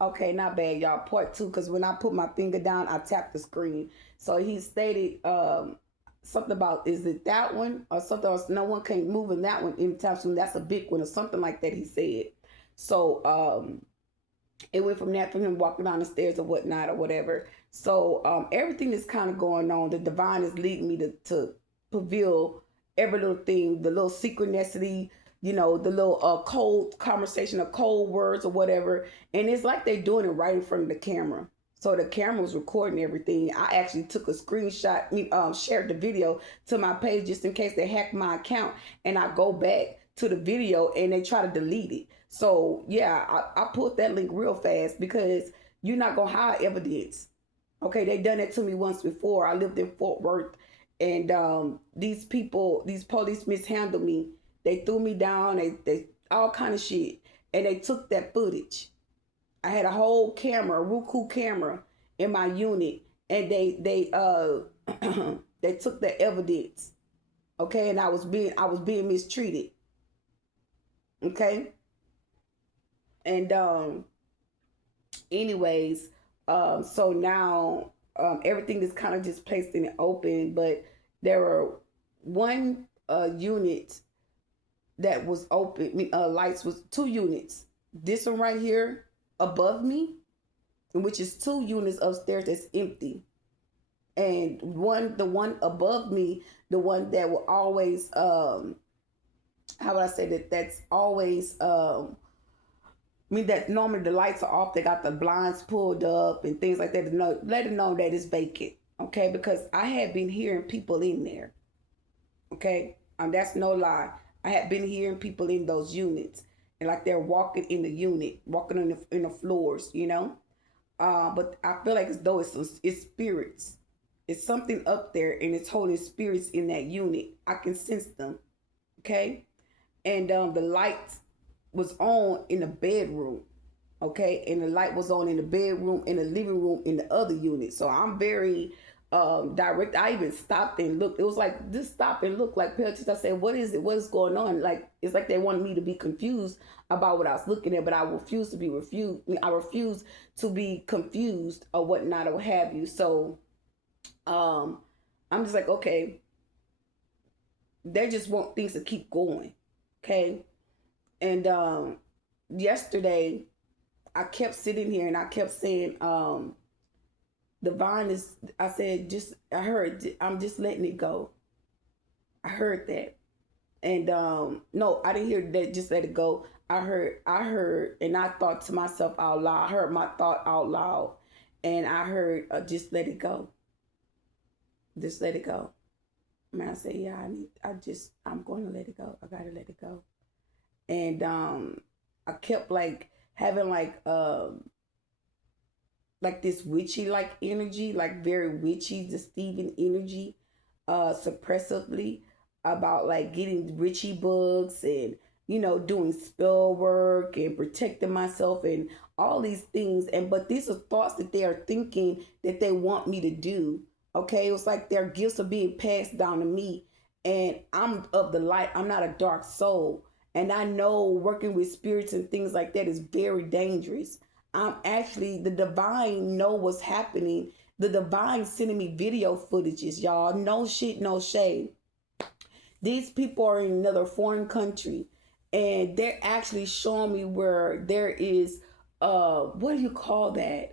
Okay, not bad, y'all. Part two, because when I put my finger down, I tapped the screen. So he stated something about, is it that one or something else? No one can move in that one anytime soon. That's a big one or something like that. He said. So it went from that, from him walking down the stairs or whatnot or whatever. So everything is kind of going on. The divine is leading me to reveal every little thing, the little synchronicity, the little cold conversation or cold words or whatever. And it's like they're doing it right in front of the camera. So the camera was recording everything. I actually took a screenshot, shared the video to my page just in case they hack my account, and I go back to the video and they try to delete it. So yeah, I put that link real fast because you're not gonna hide evidence. Okay, they done it to me once before. I lived in Fort Worth, and these people, these police mishandled me. They threw me down. They all kind of shit, and they took that footage. I had a whole camera, a Roku camera, in my unit, and they they took the evidence. Okay, and I was being mistreated. Okay, and anyways, so now everything is kind of just placed in the open, but there were one unit that was open. Lights was two units. This one right here above me, which is two units upstairs that's empty, and the one above me, the one that will always how would I say that? That's always that normally the lights are off. They got the blinds pulled up and things like that to know, let it know that it's vacant. Okay, because I had been hearing people in there. Okay, that's no lie. I had been hearing people in those units, and like they're walking in the unit, walking on the floors. But I feel like as though it's spirits. It's something up there, and it's holding spirits in that unit. I can sense them. Okay, and the lights was on in the bedroom. Okay, and the light was on in the bedroom, in the living room, in the other unit. So I'm very direct. I even stopped and looked. It was like, just stop and look, like pay attention. I said, what is it? What is going on? Like, it's like they wanted me to be confused about what I was looking at, but I refused to be refused. I refused to be confused or whatnot or what have you. So um I'm just like, okay, they just want things to keep going. Okay. And yesterday I kept sitting here and I kept saying, divine is, I said, just, I heard, I'm just letting it go. I heard that. And no, I didn't hear that, just let it go. I heard, and I thought to myself out loud. I heard my thought out loud, and I heard, just let it go. Just let it go. Man, I said, yeah, I'm going to let it go. I got to let it go. And I kept like having like this witchy like energy, like very witchy, the Stephen energy, suppressively, about like getting witchy books and doing spell work and protecting myself and all these things. And but these are thoughts that they are thinking that they want me to do. Okay, it was like their gifts are being passed down to me, and I'm of the light. I'm not a dark soul, and I know working with spirits and things like that is very dangerous. I'm actually, the divine know what's happening. The divine sending me video footages, y'all. No shit, no shade. These people are in another foreign country, and they're actually showing me where there is what do you call that?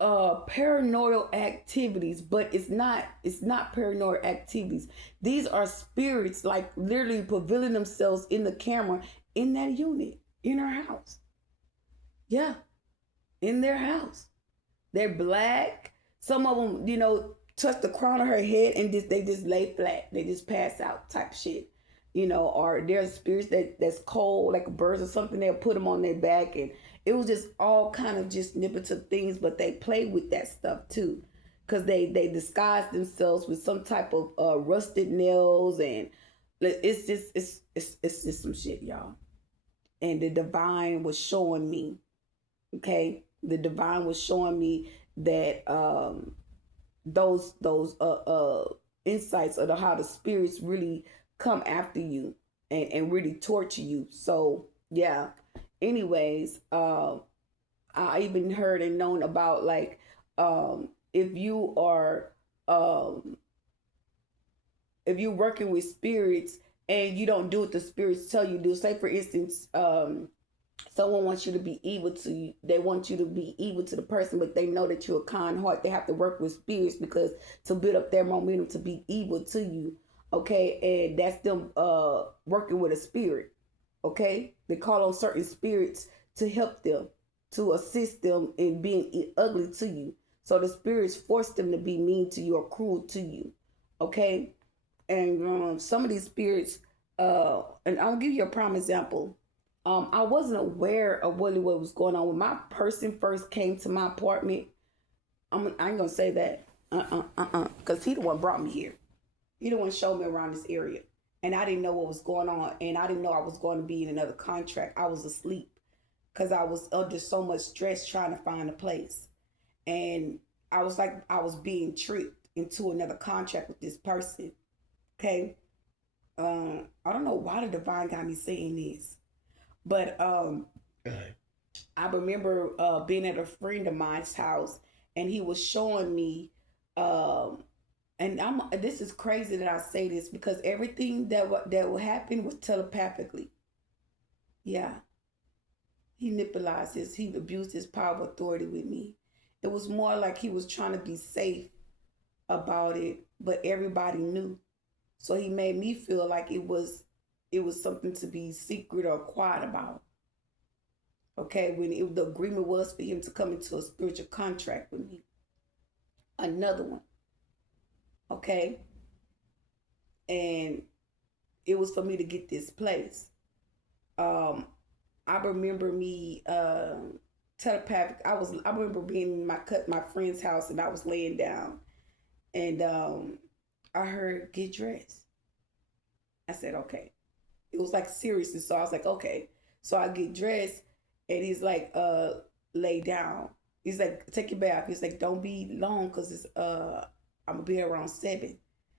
Paranormal activities, but it's not paranormal activities. These are spirits like literally revealing themselves in the camera in that unit in her house. Yeah, in their house. They're black. Some of them, touch the crown of her head and they just lay flat. They just pass out type shit. Or there's spirits that's cold, like birds or something. They'll put them on their back, and it was just all kind of just nipple things. But they play with that stuff too, because they disguise themselves with some type of rusted nails, and it's just some shit, y'all. And the divine was showing me. Okay, the divine was showing me that those insights of how the spirits really come after you and really torture you. So yeah, anyways, I even heard and known about like if you are um if you're working with spirits and you don't do what the spirits tell you to do. Say for instance, someone wants you to be evil to you. They want you to be evil to the person, but they know that you're a kind heart. They have to work with spirits because to build up their momentum to be evil to you. Okay, and that's them working with a spirit. Okay, they call on certain spirits to help them, to assist them in being ugly to you. So the spirits force them to be mean to you or cruel to you. Okay, and some of these spirits, and I'll give you a prime example. I wasn't aware of really what was going on when my person first came to my apartment. I ain't gonna say that, because he the one brought me here. He the one showed me around this area, and I didn't know what was going on, and I didn't know I was going to be in another contract. I was asleep because I was under so much stress trying to find a place, and I was like I was being tricked into another contract with this person. Okay, I don't know why the divine got me saying this, but I remember being at a friend of mine's house, and he was showing me, um, and I'm. This is crazy that I say this because everything that would happen was telepathically. Yeah, he manipulated his. He abused his power of authority with me. It was more like he was trying to be safe about it, but everybody knew. So he made me feel like it was something to be secret or quiet about. Okay, when the agreement was for him to come into a spiritual contract with me, another one. Okay, and it was for me to get this place. Um, I remember me telepathic. I remember being in my friend's house and I was laying down and I heard get dressed. I said okay. It was like serious, and so I was like okay. So I get dressed and he's like lay down. He's like take your bath. He's like don't be long because it's I'm gonna be around 7.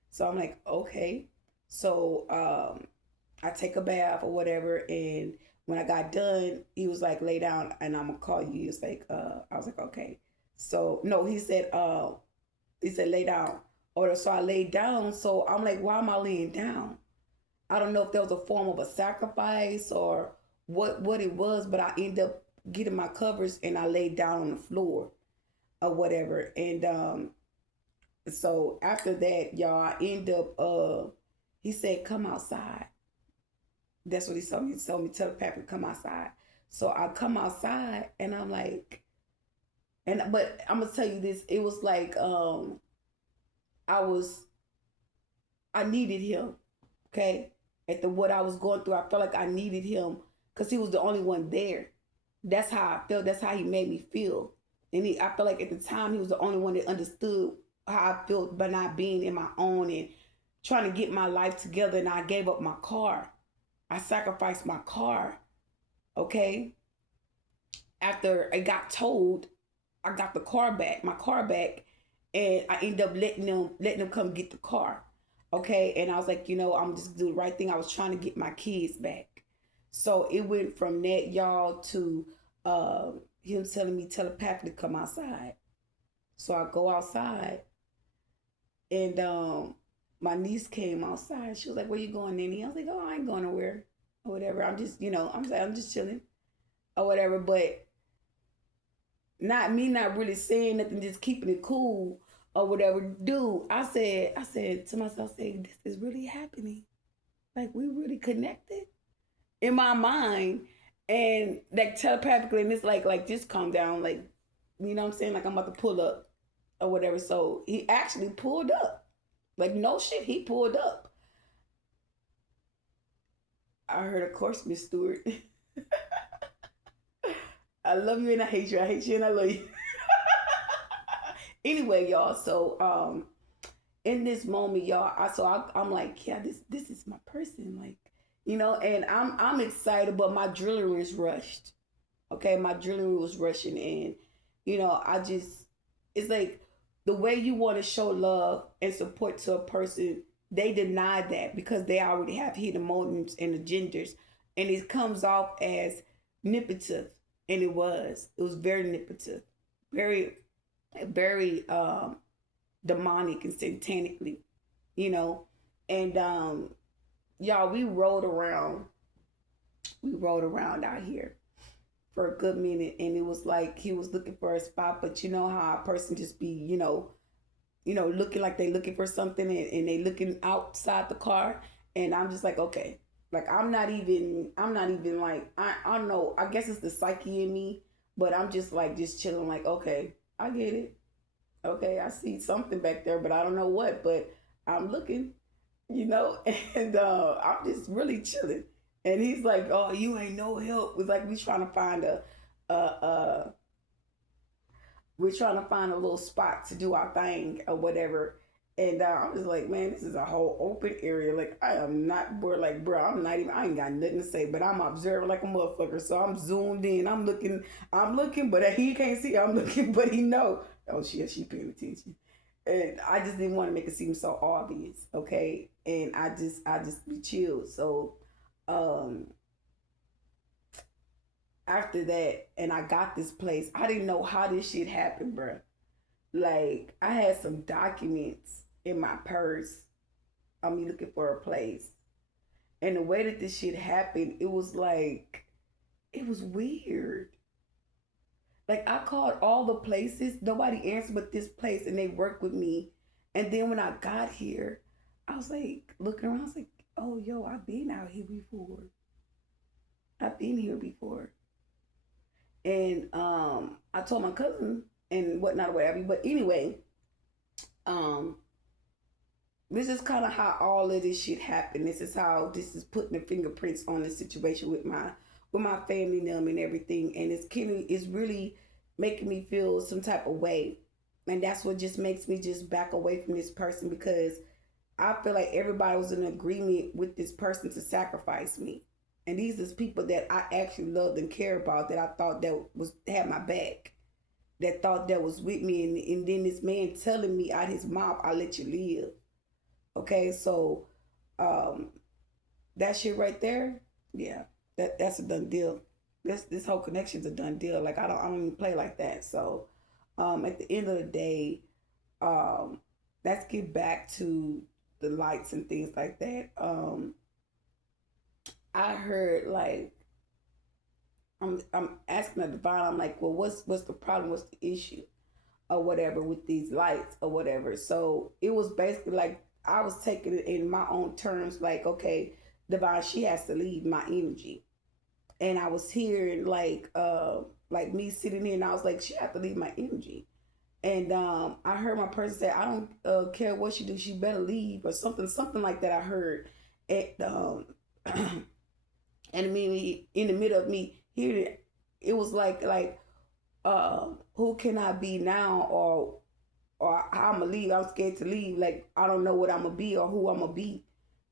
So I'm like okay. So I take a bath or whatever, and when I got done, he was like, "Lay down, and I'm gonna call you." He was like, I was like, "Okay." So no, he said, "Lay down." Or so I laid down. So I'm like, "Why am I laying down?" I don't know if that was a form of a sacrifice or what it was, but I ended up getting my covers and I laid down on the floor or whatever. And so after that, y'all, I end up he said, "Come outside." That's what he told me. He told me telepathic, come outside. So I come outside and I'm like, but I'm gonna tell you this, it was like I was I needed him. Okay. At the what I was going through, I felt like I needed him because he was the only one there. That's how I felt. That's how he made me feel. And I felt like at the time he was the only one that understood how I felt by not being in my own and trying to get my life together. And I gave up my car. I sacrificed my car. Okay. After I got told, I got the car back, my car back, and I ended up letting them come get the car. Okay. And I was like, I'm just doing the right thing. I was trying to get my kids back. So it went from that, y'all, to uh, him telling me telepathically to come outside. So I go outside, and my niece came outside. She was like, "Where you going, Nanny?" I was like, "Oh, I ain't going nowhere, or whatever. I'm just, I'm just chilling, or whatever." But not really saying nothing, just keeping it cool or whatever. Dude, I said to myself, "Say this is really happening. Like we really connected in my mind." And like telepathically, and it's like just calm down, like you know what I'm saying, like I'm about to pull up or whatever. So he actually pulled up, like no shit, he pulled up. I heard, of course, Miss Stewart. I love you and I hate you. I hate you and I love you. Anyway, y'all. So in this moment, y'all, I'm like, yeah, this is my person, like and I'm excited, but my adrenaline is rushed. Okay, my adrenaline was rushing, and I just it's like the way you want to show love and support to a person, they deny that because they already have hidden motives and agendas, and it comes off as manipulative. And it was very manipulative, very, very demonic and satanically, you know. And y'all, we rode around out here for a good minute, and it was like he was looking for a spot. But you know how a person just be, looking like they looking for something, and they looking outside the car. And I'm just like, okay, like I'm not even like, I don't know, I guess it's the psyche in me, but I'm just like, just chilling, like, okay, I get it. Okay, I see something back there, but I don't know what. But I'm looking, you know. And I'm just really chilling. And he's like, "Oh, you ain't no help." It's like a, a we're trying to find a little spot to do our thing or whatever. And I'm just like, man, this is a whole open area. Like, I am not, bro. Like, bro, I ain't got nothing to say, but I'm observing like a motherfucker. So I'm zoomed in. I'm looking, but he can't see. I'm looking, but he know. Oh, she paying attention. And I just didn't want to make it seem so obvious, okay? And I just be chilled. So, um, after that, and I got this place. I didn't know how this shit happened, bro. Like, I had some documents in my purse. I mean, looking for a place. And the way that this shit happened, it was like, it was weird. Like, I called all the places, nobody answered but this place, and they worked with me. And then when I got here, I was like, looking around, I was like, oh, yo, I've been out here before. I've been here before. And I told my cousin and whatnot, whatever. But anyway, um, this is kind of how all of this shit happened. This is putting the fingerprints on the situation with my family and them and everything. And it's really making me feel some type of way. And that's what just makes me just back away from this person, because I feel like everybody was in agreement with this person to sacrifice me. And these is people that I actually loved and cared about, that I thought that was had my back, that thought that was with me. And then this man telling me out his mouth, "I'll let you live." Okay, so um that shit right there, yeah, that's a done deal. This whole connection's a done deal. Like, I don't even play like that. So at the end of the day, um let's get back to the lights and things like that. I heard, like, I'm asking the divine, I'm like, well, what's the problem? What's the issue? Or whatever with these lights or whatever. So it was basically like I was taking it in my own terms, like, okay, divine, she has to leave my energy. And I was hearing like me sitting here, and I was like, she has to leave my energy. And I heard my person say, I don't care what she do, she better leave, or something like that. I heard. And and immediately in the middle of me hearing it, it was who can I be now, or how I'm gonna leave? I'm scared to leave. Like, I don't know what I'm gonna be or who I'm gonna be,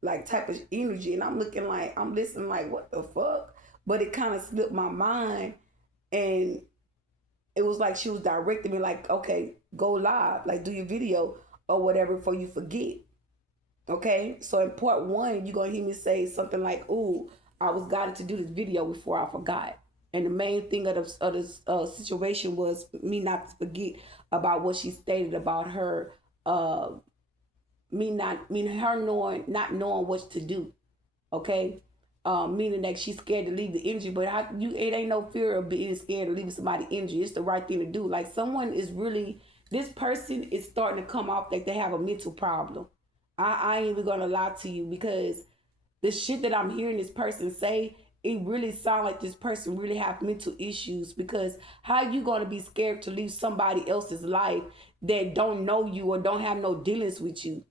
like, type of energy. And I'm listening, like, what the fuck? But it kind of slipped my mind, and it was like she was directing me, like, okay, go live, like, do your video or whatever before you forget. Okay, so in part one, you're gonna hear me say something like, "Ooh, I was guided to do this video before I forgot." And the main thing of the situation was me not to forget about what she stated about her, uh, her knowing, not knowing what to do. Okay, meaning that she's scared to leave the energy, but it ain't no fear of being scared of leaving somebody energy. It's the right thing to do. Like, someone is really, this person is starting to come off like they have a mental problem. I ain't even gonna lie to you, because the shit that I'm hearing this person say, it really sounds like this person really have mental issues. Because how you gonna be scared to leave somebody else's life that don't know you or don't have no dealings with you?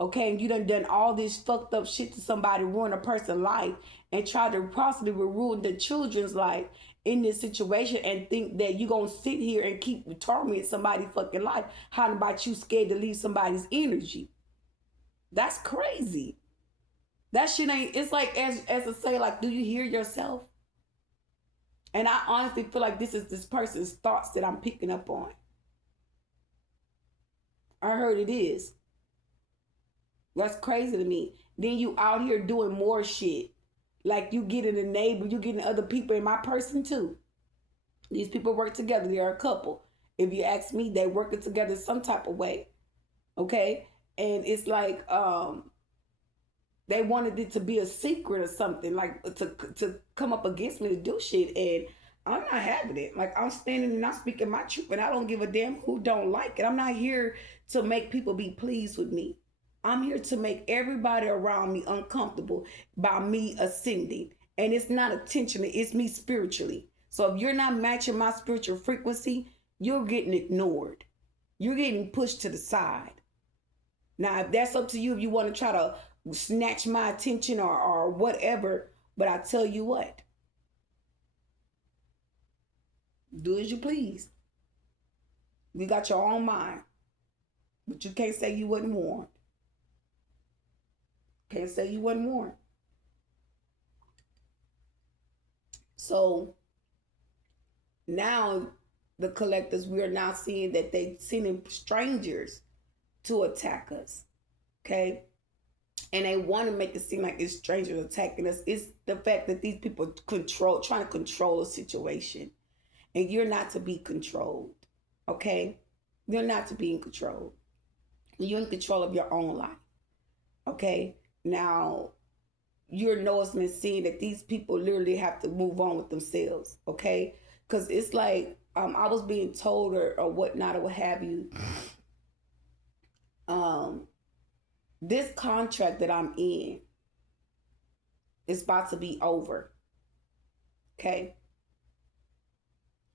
Okay, and you done all this fucked up shit to somebody, ruin a person's life, and try to possibly ruin the children's life in this situation, and think that you gonna sit here and keep tormenting somebody's fucking life. How about you scared to leave somebody's energy? That's crazy. That shit ain't. It's like, as to say, like, do you hear yourself? And I honestly feel like this is this person's thoughts that I'm picking up on. I heard it is. That's crazy to me. Then you out here doing more shit. Like, you getting the neighbor, you getting other people in my person too. These people work together. They're a couple. If you ask me, they working together some type of way. Okay. And it's like they wanted it to be a secret or something, like to come up against me to do shit. And I'm not having it. Like, I'm standing and I'm speaking my truth, and I don't give a damn who don't like it. I'm not here to make people be pleased with me. I'm here to make everybody around me uncomfortable by me ascending. And it's not intentionally, it's me spiritually. So if you're not matching my spiritual frequency, you're getting ignored. You're getting pushed to the side. Now, if that's up to you, if you want to try to snatch my attention or whatever, but I tell you what, do as you please. You got your own mind, but you can't say you wasn't warned. Can't say you wasn't warned. So now the collectors, we are now seeing that they sending strangers to attack us. Okay. And they want to make it seem like it's strangers attacking us. It's the fact that these people trying to control a situation. And you're not to be controlled. Okay? You're not to be in control. You're in control of your own life. Okay? Now, you're noticing, seeing that these people literally have to move on with themselves. Okay? Because it's like, I was being told or whatnot or what have you. This contract that I'm in is about to be over. Okay?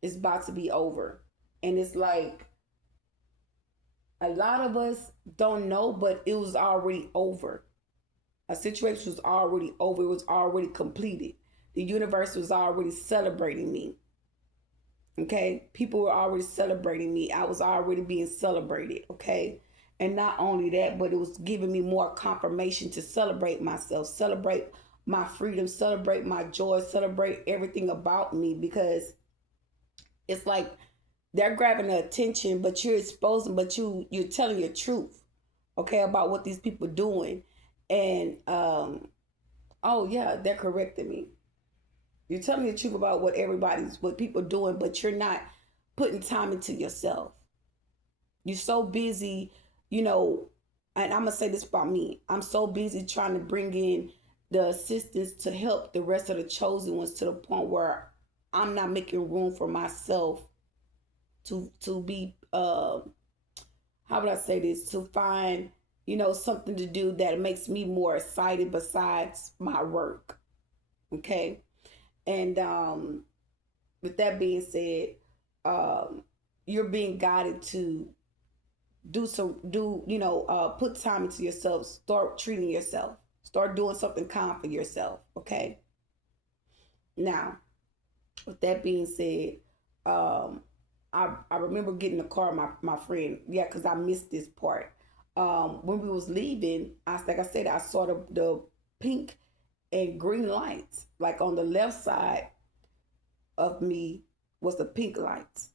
It's about to be over. And it's like, a lot of us don't know, but it was already over. A situation was already over. It was already completed. The universe was already celebrating me. Okay? People were already celebrating me. I was already being celebrated. Okay? And not only that, but it was giving me more confirmation to celebrate myself, celebrate my freedom, celebrate my joy, celebrate everything about me, because it's like they're grabbing the attention, but you're exposing, but you're telling your truth, okay, about what these people doing. And oh yeah, they're correcting me. You're telling the truth about what people doing, but you're not putting time into yourself. You're so busy, and I'm gonna say this about me. I'm so busy trying to bring in the assistance to help the rest of the chosen ones, to the point where I'm not making room for myself to be how would I say this, to find something to do that makes me more excited besides my work. Okay. And with that being said, you're being guided to put time into yourself, start treating yourself, start doing something kind for yourself. Okay. Now, with that being said, I remember getting a car, my friend, yeah, because I missed this part. When we was leaving, like I said, I saw the pink and green lights. Like, on the left side of me was the pink lights.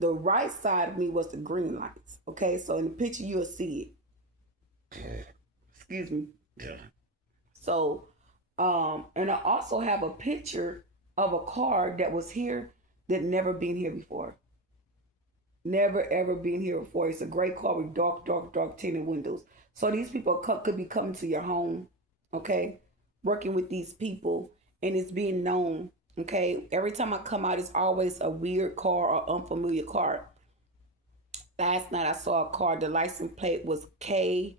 The right side of me was the green lights. Okay, so in the picture you'll see it. Excuse me. Yeah. So, and I also have a picture of a car that was here that never been here before. Never ever been here before. It's a gray car with dark tinted windows. So these people could be coming to your home, okay, working with these people, and it's being known. Okay, every time I come out, it's always a weird car or unfamiliar car. Last night I saw a car. The license plate was KLKL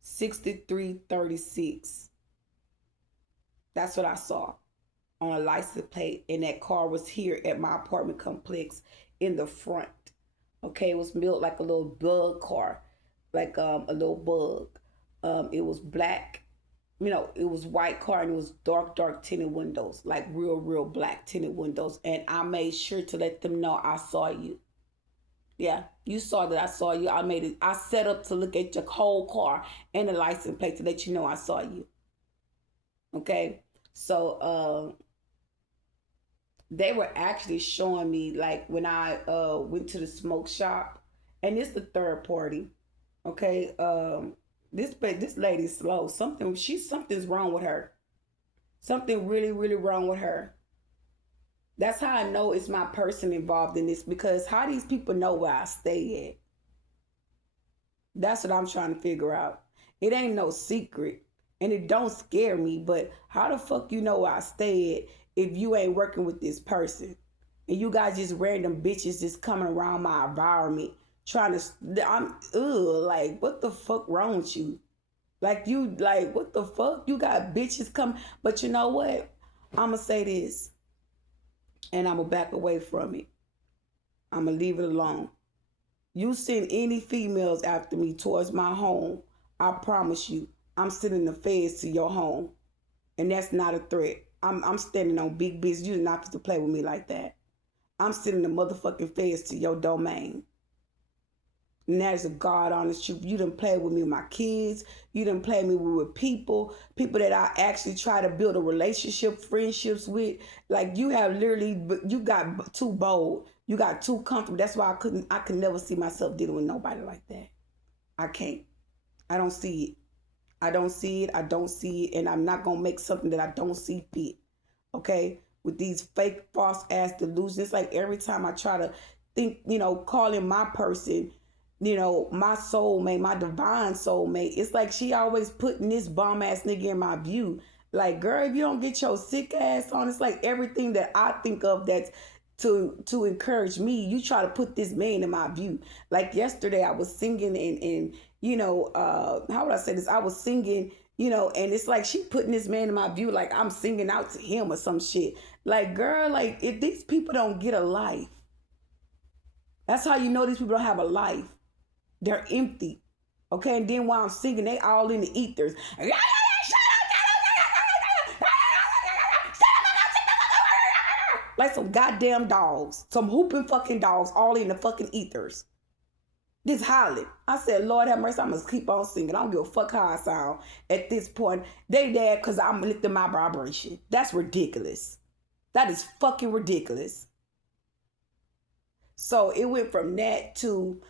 6336. That's what I saw on a license plate, and that car was here at my apartment complex in the front. Okay, it was built like a little bug car, like a little bug. It was black, it was white car, and it was dark tinted windows, like real black tinted windows. And I made sure to let them know I saw you. Yeah, you saw that I saw you. I set up to look at your whole car and the license plate to let you know I saw you. Okay, so they were actually showing me, like, when I went to the smoke shop, and it's the third party. Okay, this lady's slow. Something's wrong with her. Something really, really wrong with her. That's how I know it's my person involved in this, because how these people know where I stay at? That's what I'm trying to figure out. It ain't no secret and it don't scare me, but how the fuck you know where I stay at if you ain't working with this person? And you guys just random bitches just coming around my environment trying to, like, what the fuck wrong with you? Like, you, like, what the fuck? You got bitches come, but you know what? I'm gonna say this and I'm gonna back away from it. I'm gonna leave it alone. You send any females after me towards my home, I promise you, I'm sending the feds to your home. And that's not a threat. I'm standing on big business. You're not to play with me like that. I'm sending the motherfucking feds to your domain. And that is a God honest truth. You done play with me with my kids. You done play with me with people that I actually try to build a relationship, friendships with. Like, you have literally, you got too bold. You got too comfortable. That's why I could never see myself dealing with nobody like that. I can't. I don't see it. I don't see it. I don't see it. And I'm not going to make something that I don't see fit. Okay? With these fake, false ass delusions. It's like every time I try to think, calling my person, my soulmate, my divine soulmate, it's like she always putting this bomb ass nigga in my view. Like, girl, if you don't get your sick ass on, it's like everything that I think of that's to encourage me, you try to put this man in my view. Like yesterday I was singing and how would I say this? I was singing, and it's like she putting this man in my view like I'm singing out to him or some shit. Like, girl, like, if these people don't get a life, that's how you know these people don't have a life. They're empty. Okay, and then while I'm singing, they all in the ethers. Like some goddamn dogs. Some hooping fucking dogs all in the fucking ethers. This hollering. I said, Lord have mercy, I'm going to keep on singing. I don't give a fuck how I sound at this point. They there because I'm lifting my vibration. That's ridiculous. That is fucking ridiculous. So it went from that to,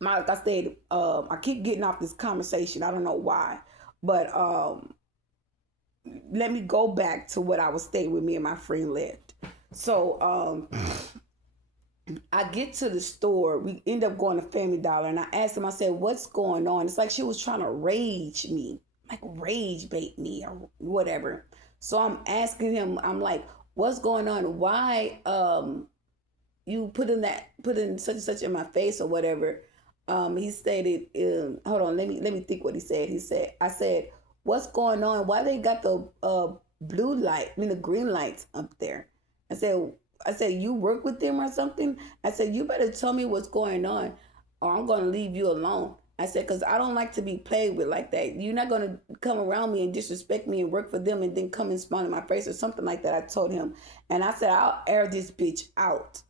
like I said, I keep getting off this conversation. I don't know why. But let me go back to what I was staying with me and my friend left. So I get to the store. We end up going to Family Dollar, and I asked him, I said, what's going on? It's like she was trying to rage me, like rage bait me or whatever. So I'm asking him, I'm like, what's going on? Why you put in such and such in my face or whatever? He stated, hold on, let me think what he said. I said, what's going on? Why they got the blue light, the green lights up there? I said, you work with them or something? I said, you better tell me what's going on or I'm going to leave you alone. I said, because I don't like to be played with like that. You're not going to come around me and disrespect me and work for them and then come and spawn in my face or something like that. I told him. And I said, I'll air this bitch out.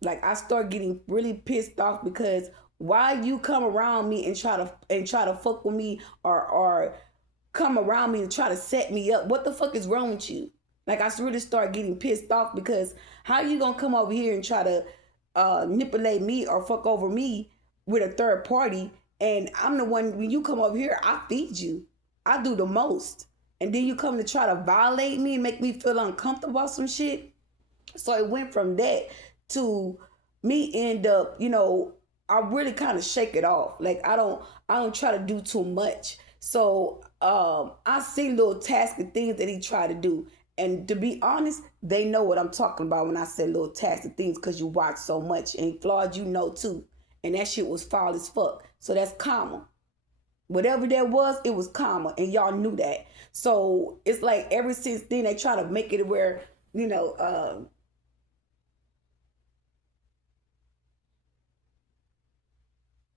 Like, I start getting really pissed off because why you come around me and try to fuck with me or come around me and try to set me up? What the fuck is wrong with you? Like, I really start getting pissed off because how you gonna come over here and try to manipulate me or fuck over me with a third party? And I'm the one, when you come over here, I feed you. I do the most. And then you come to try to violate me and make me feel uncomfortable about some shit. So it went from that to me end up, I really kind of shake it off. Like, I don't try to do too much. So I see little tasks and things that he tried to do. And to be honest, they know what I'm talking about when I say little tasks and things because you watch so much. And Flawed, too. And that shit was foul as fuck. So that's karma. Whatever that was, it was karma. And y'all knew that. So it's like ever since then, they try to make it where,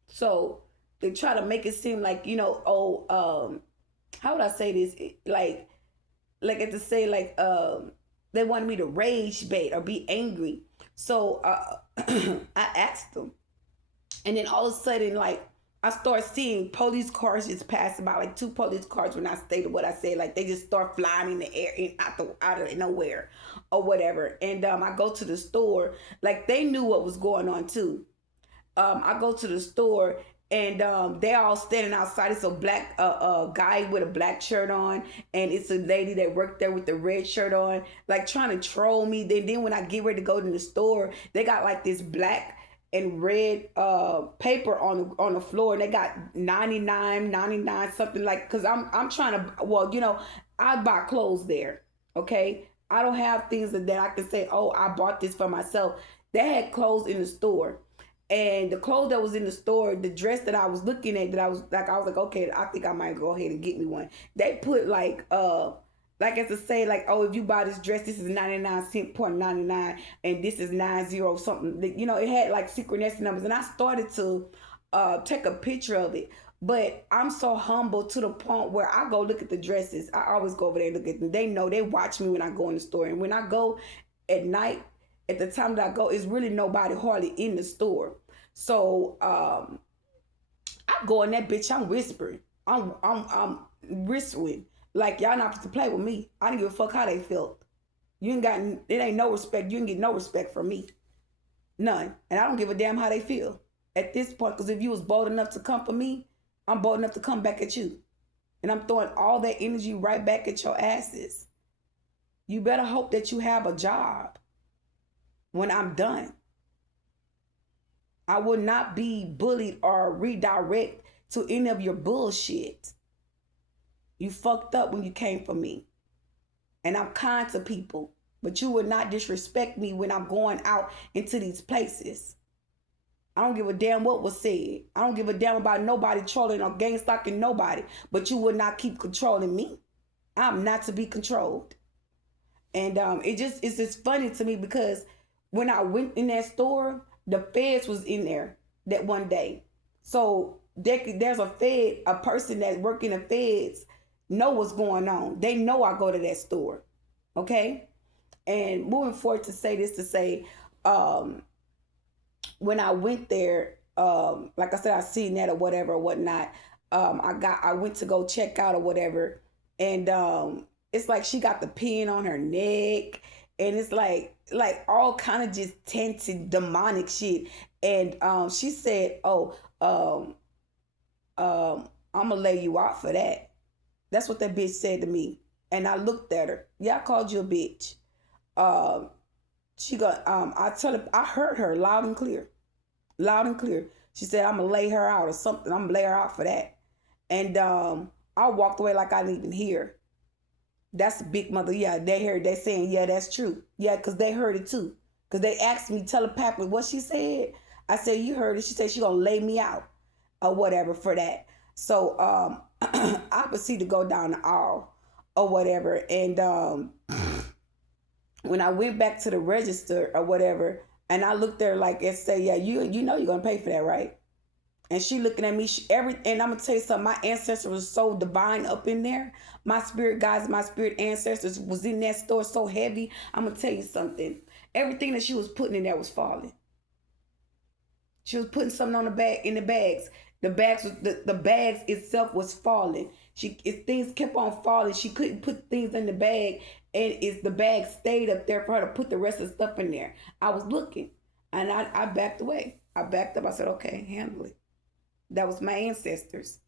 so they try to make it seem like, how would I say this? Like to say they wanted me to rage bait or be angry. So I asked them, and then all of a sudden, like, I start seeing police cars just passing by, like 2 police cars when I stated what I said. Like, they just start flying in the air and out of nowhere or whatever. And I go to the store, like they knew what was going on too. I go to the store and they all standing outside. It's a black guy with a black shirt on, and it's a lady that worked there with the red shirt on, like trying to troll me. Then when I get ready to go to the store, they got like this black and red paper on the floor, and they got 99 something, like, because I'm trying to, well, I buy clothes there. Okay, I don't have things that I can say, oh, I bought this for myself. They had clothes in the store, and the clothes that was in the store, the dress that I was looking at, that I was like, okay, I think I might go ahead and get me one. They put like as to say, like, oh, if you buy this dress, this is 99 cent, and this is 90 something. It had like synchronicity numbers, and I started to take a picture of it. But I'm so humble to the point where I go look at the dresses. I always go over there and look at them. They know, they watch me when I go in the store, and when I go at night, at the time that I go, it's really nobody hardly in the store. So I go in that bitch, I'm whispering. I'm whispering. Like, y'all not to play with me. I didn't give a fuck how they felt. You ain't got, it ain't no respect. You ain't get no respect from me. None. And I don't give a damn how they feel at this point, because if you was bold enough to come for me, I'm bold enough to come back at you. And I'm throwing all that energy right back at your asses. You better hope that you have a job when I'm done. I will not be bullied or redirect to any of your bullshit. You fucked up when you came for me. And I'm kind to people. But you would not disrespect me when I'm going out into these places. I don't give a damn what was said. I don't give a damn about nobody trolling or gang stalking nobody. But you would not keep controlling me. I'm not to be controlled. And it's just funny to me, because when I went in that store, the feds was in there that one day. So there's a person that work in the feds know what's going on. They know I go to that store. Okay? And moving forward to say this, to say, when I went there, like I said, I seen that or whatever or whatnot. I went to go check out or whatever. And it's like she got the pin on her neck, and it's like all kind of just tinted demonic shit. And she said, oh, I'm gonna lay you out for that. That's what that bitch said to me. And I looked at her. Yeah, I called you a bitch. She got I heard her loud and clear. Loud and clear. She said, I'm gonna lay her out or something. I'm gonna lay her out for that. And I walked away like I didn't even hear. That's the big mother. Yeah, they heard. They saying, yeah, that's true. Yeah, because they heard it too. Because they asked me telepathically what she said. I said, you heard it. She said she gonna lay me out or whatever for that. So I proceeded to go down the aisle or whatever. And when I went back to the register or whatever, and I looked there like and say, yeah, you know you're gonna pay for that, right? And she looking at me, and I'm gonna tell you something, my ancestors was so divine up in there. My spirit guides, my spirit ancestors was in that store so heavy. I'm gonna tell you something. Everything that she was putting in there was falling. She was putting something on in the bags. The bags itself was falling. Things kept on falling. She couldn't put things in the bag, and the bag stayed up there for her to put the rest of the stuff in there. I was looking, and I backed away. I backed up. I said, okay, handle it. That was my ancestors.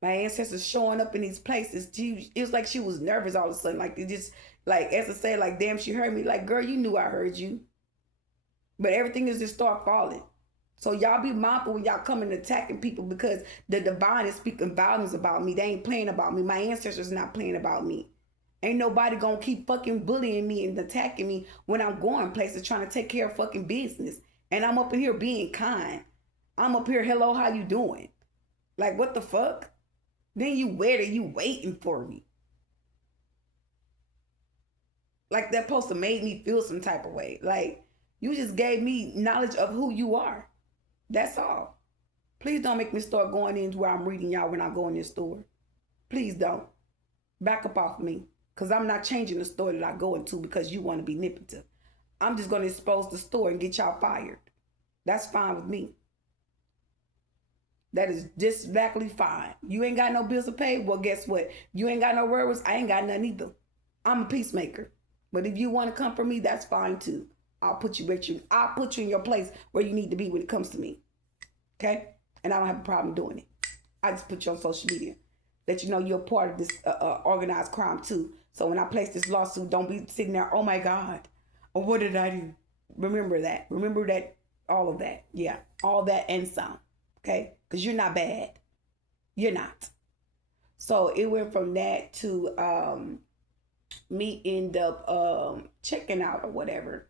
My ancestors showing up in these places. It was like she was nervous all of a sudden. Like, it just, like, as I say, like, damn, she heard me. Like, girl, you knew I heard you. But everything is just start falling. So y'all be mindful when y'all come and attacking people, because the divine is speaking volumes about me. They ain't playing about me. My ancestors not playing about me. Ain't nobody gonna keep fucking bullying me and attacking me when I'm going places trying to take care of fucking business. And I'm up in here being kind. I'm up here, hello, how you doing? Like, what the fuck? Then you waiting for me. Like, that poster made me feel some type of way. Like, you just gave me knowledge of who you are. That's all. Please don't make me start going into where I'm reading y'all when I go in this store. Please don't. Back up off me. Because I'm not changing the store that I go into because you want to be nippative. I'm just going to expose the store and get y'all fired. That's fine with me. That is just exactly fine. You ain't got no bills to pay? Well, guess what? You ain't got no worries? I ain't got none either. I'm a peacemaker. But if you want to come for me, that's fine too. I'll put you in your place where you need to be when it comes to me. Okay? and I don't have a problem doing it. I just put you on social media, that you know you're part of this organized crime too. So when I place this lawsuit, don't be sitting there, oh my God, or what did I do? Remember that. Remember that, all of that. Yeah, all that and some. Okay? Because you're not bad. You're not. So it went from that to me end up checking out or whatever.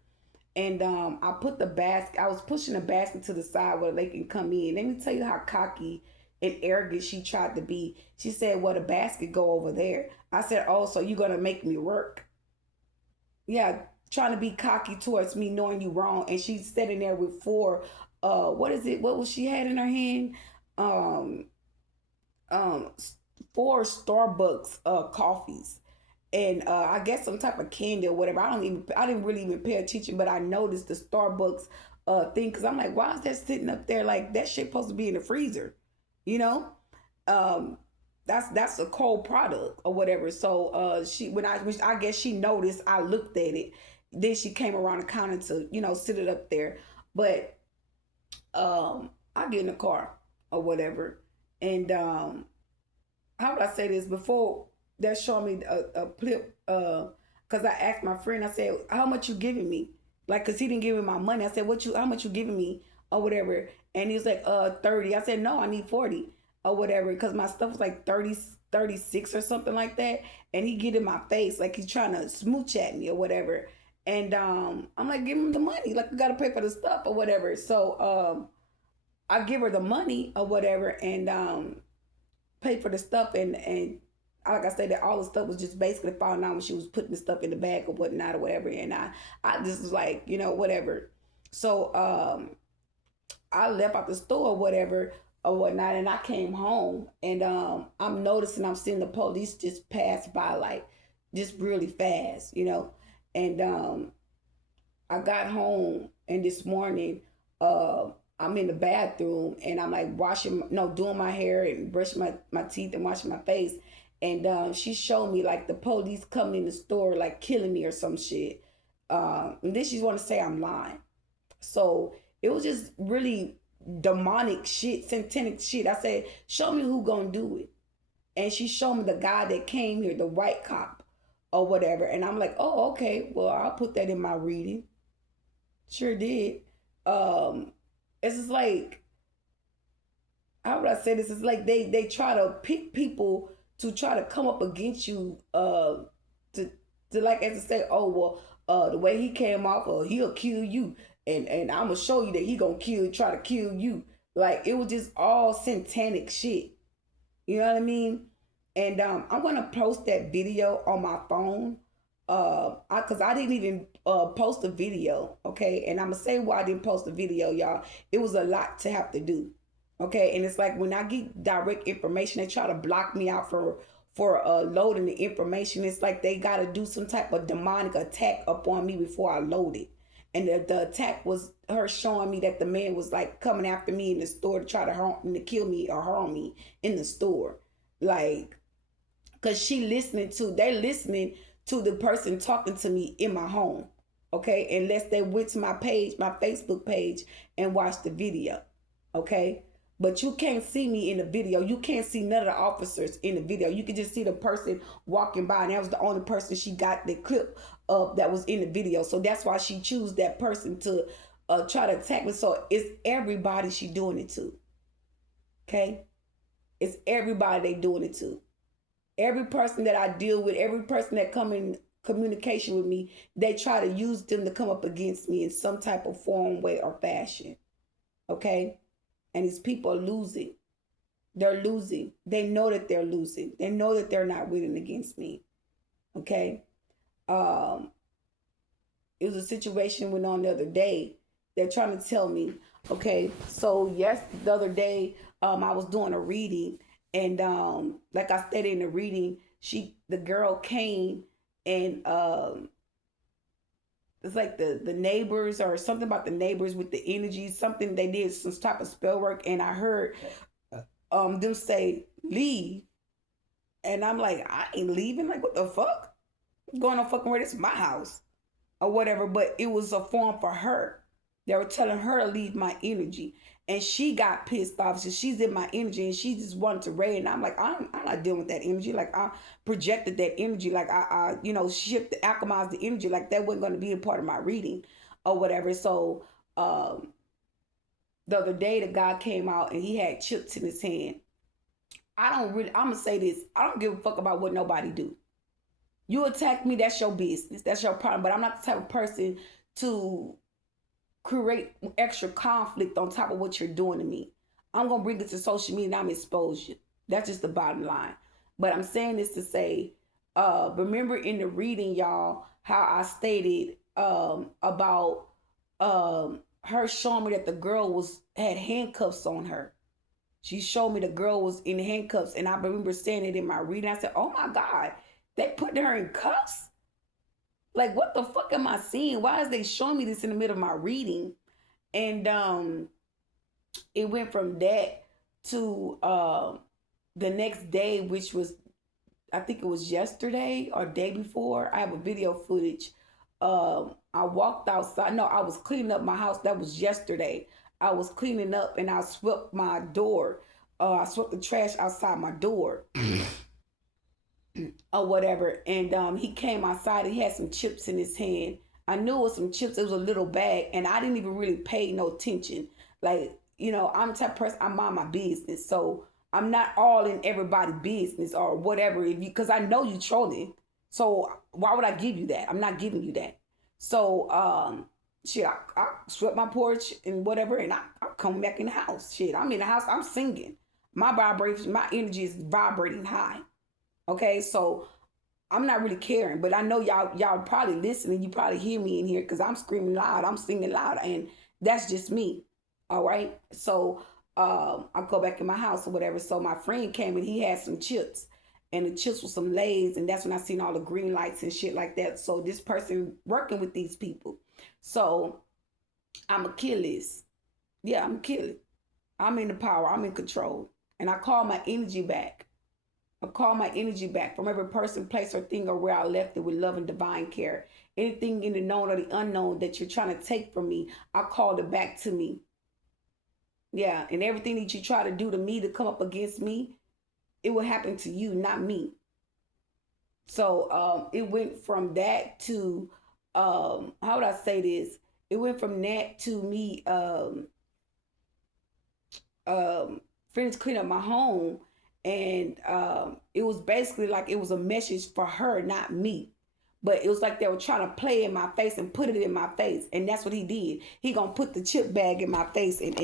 And I put the basket, I was pushing the basket to the side where they can come in. Let me tell you how cocky and arrogant she tried to be. She said, well, the basket go over there. I said, oh, so you're going to make me work? Yeah, trying to be cocky towards me, knowing you wrong. And she's sitting there with four, what is it? What was she had in her hand? Um, um, 4 Starbucks coffees. And I guess some type of candy or whatever. I didn't really even pay attention, but I noticed the Starbucks thing, because I'm like, why is that sitting up there? Like, that shit supposed to be in the freezer, you know? Um, that's a cold product or whatever. So when I guess she noticed, I looked at it. Then she came around the counter to, you know, sit it up there. But I get in the car or whatever, and how would I say this before? They're showing me a clip, because I asked my friend, I said, how much you giving me? Like, because he didn't give me my money. I said, how much you giving me or whatever? And he was like, 30. I said, no, I need 40 or whatever, because my stuff was like 30, 36 or something like that. And he get in my face like he's trying to smooch at me or whatever. And I'm like, give him the money. Like, I got to pay for the stuff or whatever. So I give her the money or whatever, and pay for the stuff, and like I said, that all the stuff was just basically falling out when she was putting the stuff in the bag or whatnot or whatever. And I just was like, you know, whatever. So I left out the store or whatever or whatnot, and I came home, and I'm noticing, I'm seeing the police just pass by, like, just really fast, you know. And I got home, and this morning I'm in the bathroom, and I'm like doing my hair and brushing my teeth and washing my face. And she showed me like the police coming in the store, like killing me or some shit. And then she want to say I'm lying. So it was just really demonic shit, satanic shit. I said, show me who gonna do it. And she showed me the guy that came here, the white cop or whatever. And I'm like, oh, okay, well, I'll put that in my reading. Sure did. It's just like, how would I say this? It's like they try to pick people to try to come up against you, to like, as to say, oh well, the way he came off, or he'll kill you, and I'm gonna show you that he gonna try to kill you. Like, it was just all satanic shit. You know what I mean? And I'm gonna post that video on my phone, because I didn't even post a video, okay? And I'm gonna say why I didn't post a video, y'all. It was a lot to have to do. Okay, and it's like when I get direct information, they try to block me out for loading the information. It's like they got to do some type of demonic attack upon me before I load it. And the attack was her showing me that the man was like coming after me in the store to try to kill me or harm me in the store. Like, because they're listening to the person talking to me in my home. Okay, unless they went to my page, my Facebook page, and watched the video. Okay. But you can't see me in the video. You can't see none of the officers in the video. You can just see the person walking by, and that was the only person she got the clip of that was in the video. So that's why she chose that person to try to attack me. So it's everybody she doing it to. Okay? It's everybody they doing it to. Every person that I deal with, every person that come in communication with me, they try to use them to come up against me in some type of form, way, or fashion. Okay? And these people are losing. They're losing. They know that they're losing. They know that they're not winning against me. Okay? It was a situation went on the other day. They're trying to tell me, okay, so yes, the other day, I was doing a reading, and like I said in the reading, the girl came, and it's like the neighbors or something about the neighbors with the energy, something they did some type of spell work, and I heard them say leave, and I'm like, I ain't leaving. Like, what the fuck? What's going on fucking where? This is my house or whatever. But it was a form for her. They were telling her to leave my energy, And she got pissed off. So she's in my energy and she just wanted to rage. And I'm like, I'm not dealing with that energy. Like I projected that energy. Like I shifted, alchemized the energy. Like that wasn't going to be a part of my reading or whatever. So the other day the guy came out and he had chips in his hand. I'm going to say this. I don't give a fuck about what nobody do. You attack me, that's your business. That's your problem. But I'm not the type of person to create extra conflict on top of what you're doing to me. I'm going to bring it to social media and I'm expose you. That's just the bottom line. But I'm saying this to say, remember in the reading, y'all, how I stated about her showing me that the girl had handcuffs on her. She showed me the girl was in handcuffs. And I remember saying it in my reading. I said, oh my God, they put her in cuffs? Like, what the fuck am I seeing? Why is they showing me this in the middle of my reading? And it went from that to the next day, which was, I think it was yesterday or day before. I have a video footage. I walked outside. No, I was cleaning up my house. That was yesterday. I was cleaning up and I swept my door. I swept the trash outside my door. Or whatever, and he came outside. He had some chips in his hand. I knew it was some chips. It was a little bag, and I didn't even really pay no attention. Like, I'm the type of person, I mind my business, so I'm not all in everybody's business or whatever. Because I know you trolling, so why would I give you that? I'm not giving you that. So I swept my porch and whatever, and I come back in the house. Shit, I'm in the house. I'm singing. My vibration, my energy is vibrating high. Okay, so I'm not really caring, but I know y'all probably listening. You probably hear me in here because I'm screaming loud, I'm singing loud, and that's just me. All right, so I go back in my house or whatever. So my friend came and he had some chips, and the chips were some Lay's, and that's when I seen all the green lights and shit like that. So this person working with these people, so I'm a kill this. Yeah, I'm a kill it. I'm in the power. I'm in control, and I call my energy back. I call my energy back from every person, place, or thing, or where I left it with love and divine care. Anything in the known or the unknown that you're trying to take from me, I call it back to me. Yeah, and everything that you try to do to me to come up against me, it will happen to you, not me. So it went from that to, how would I say this? It went from that to me finished cleaning up my home. And it was basically like it was a message for her, not me. But it was like they were trying to play in my face and put it in my face. And that's what he did. He gonna put the chip bag in my face and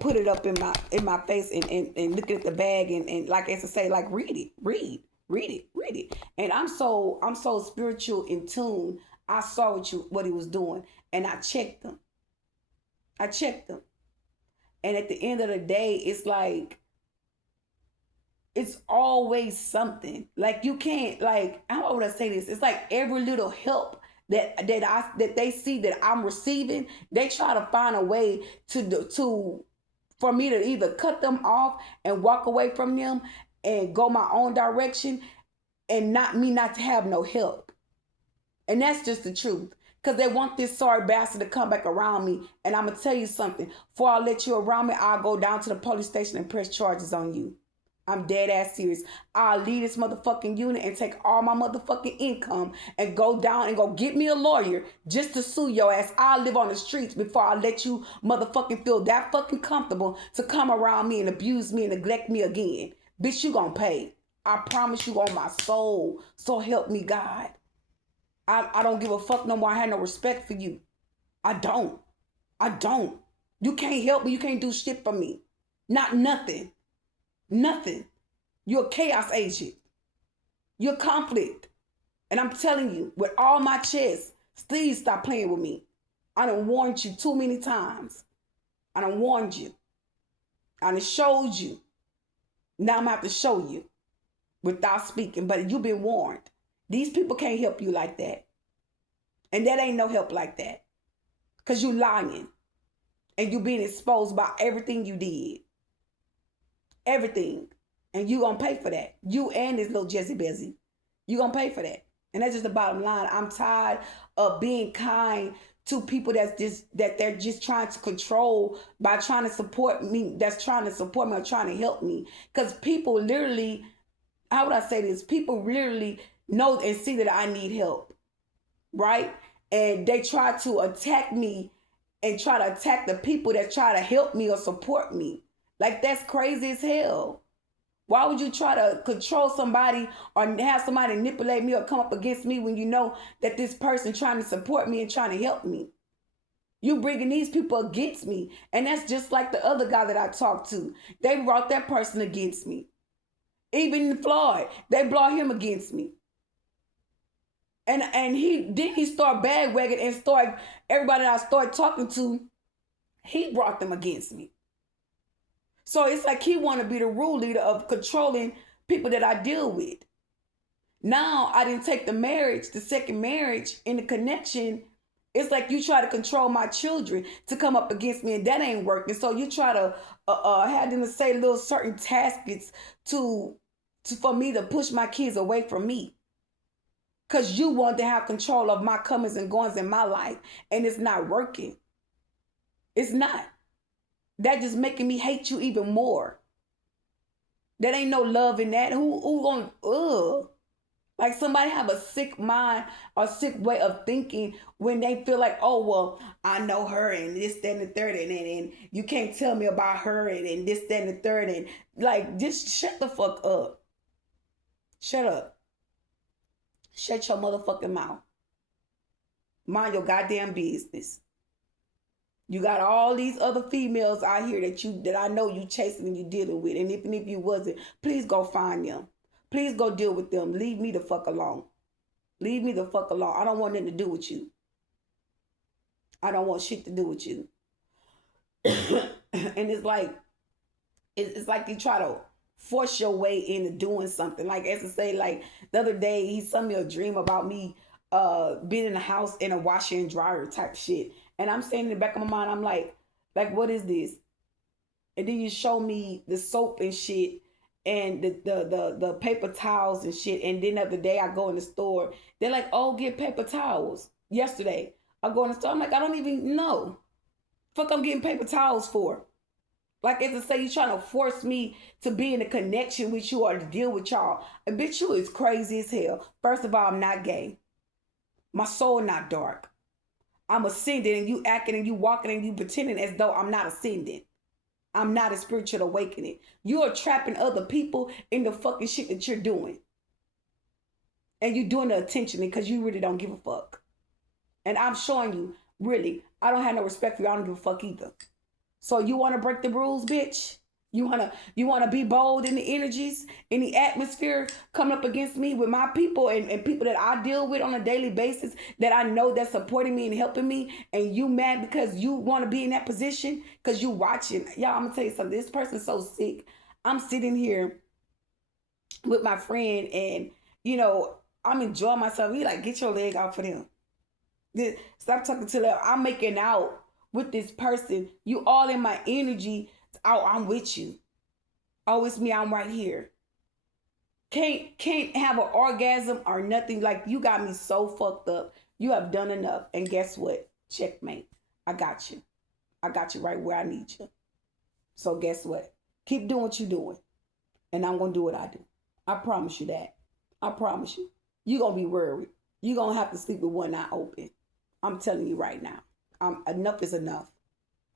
put it up in my face and look at the bag and like as I say, like read it. And I'm so spiritual in tune. I saw what he was doing and I checked them. And at the end of the day, it's like, it's always something. Like you can't, like, how would I say this? It's like every little help that they see that I'm receiving, they try to find a way for me to either cut them off and walk away from them and go my own direction and not to have no help. And that's just the truth. Because they want this sorry bastard to come back around me. And I'm going to tell you something. Before I let you around me, I'll go down to the police station and press charges on you. I'm dead ass serious. I'll leave this motherfucking unit and take all my motherfucking income and go down and go get me a lawyer just to sue your ass. I'll live on the streets before I let you motherfucking feel that fucking comfortable to come around me and abuse me and neglect me again. Bitch, you gonna pay. I promise you on my soul. So help me God. I don't give a fuck no more. I have no respect for you. I don't. You can't help me. You can't do shit for me. Not nothing. Nothing. You're a chaos agent. You're conflict. And I'm telling you, with all my chest, please stop playing with me. I done warned you too many times. I done warned you. I done showed you. Now I'm going to have to show you without speaking. But you've been warned. These people can't help you like that. And that ain't no help like that. Because you lying. And you being exposed by everything you did. Everything. And you gonna pay for that. You and this little Jezzy. You gonna pay for that. And that's just the bottom line. I'm tired of being kind to people that they're just trying to control by trying to support me, that's trying to support me or trying to help me. Because people literally, how would I say this? People literally know and see that I need help, right? And they try to attack me and try to attack the people that try to help me or support me. Like, that's crazy as hell. Why would you try to control somebody or have somebody manipulate me or come up against me when you know that this person trying to support me and trying to help me? You bringing these people against me. And that's just like the other guy that I talked to. They brought that person against me. Even Floyd, they brought him against me. And he started bagwagging and started, everybody that I started talking to, he brought them against me. So it's like he want to be the rule leader of controlling people that I deal with. Now I didn't take the second marriage, in the connection. It's like you try to control my children to come up against me, and that ain't working. So you try to have them to say little certain tasks for me to push my kids away from me. Because you want to have control of my comings and goings in my life, and it's not working. It's not. That just making me hate you even more. That ain't no love in that. Who gonna, like, somebody have a sick mind or sick way of thinking when they feel like, oh, well, I know her and this, that, and the third, and you can't tell me about her and this, that, and the third, and like, just shut the fuck up. Shut up. Shut your motherfucking mouth. Mind your goddamn business. You got all these other females out here that I know you chasing and you dealing with. And even if you wasn't, please go find them. Please go deal with them. Leave me the fuck alone. Leave me the fuck alone. I don't want nothing to do with you. I don't want shit to do with you. And it's like you try to force your way into doing something. Like, as I say, like the other day, he sent me a dream about me being in a house in a washer and dryer type shit. And I'm saying in the back of my mind, I'm like, what is this? And then you show me the soap and shit and the paper towels and shit. And then the other day I go in the store, they're like, oh, get paper towels. Yesterday, I go in the store, I'm like, I don't even know. Fuck, I'm getting paper towels for. Like, as I say, you trying to force me to be in a connection with you or to deal with y'all. And bitch, you is crazy as hell. First of all, I'm not gay. My soul not dark. I'm ascending, and you acting and you walking and you pretending as though I'm not ascending. I'm not a spiritual awakening. You are trapping other people in the fucking shit that you're doing. And you're doing it intentionally because you really don't give a fuck. And I'm showing you, really, I don't have no respect for you. I don't give a fuck either. So you want to break the rules, bitch? You wanna be bold in the energies, in the atmosphere, coming up against me with my people and people that I deal with on a daily basis that I know that's supporting me and helping me, and you mad because you want to be in that position because you watching. Y'all, I'm gonna tell you something. This person's so sick. I'm sitting here with my friend and, I'm enjoying myself. He like, get your leg off of them. Stop talking to them. I'm making out with this person. You all in my energy. Oh, I'm with you. Oh, it's me. I'm right here. Can't have an orgasm or nothing. Like, you got me so fucked up. You have done enough. And guess what? Checkmate. I got you. I got you right where I need you. So guess what? Keep doing what you're doing. And I'm going to do what I do. I promise you that. I promise you. You're going to be worried. You're going to have to sleep with one eye open. I'm telling you right now. Enough is enough.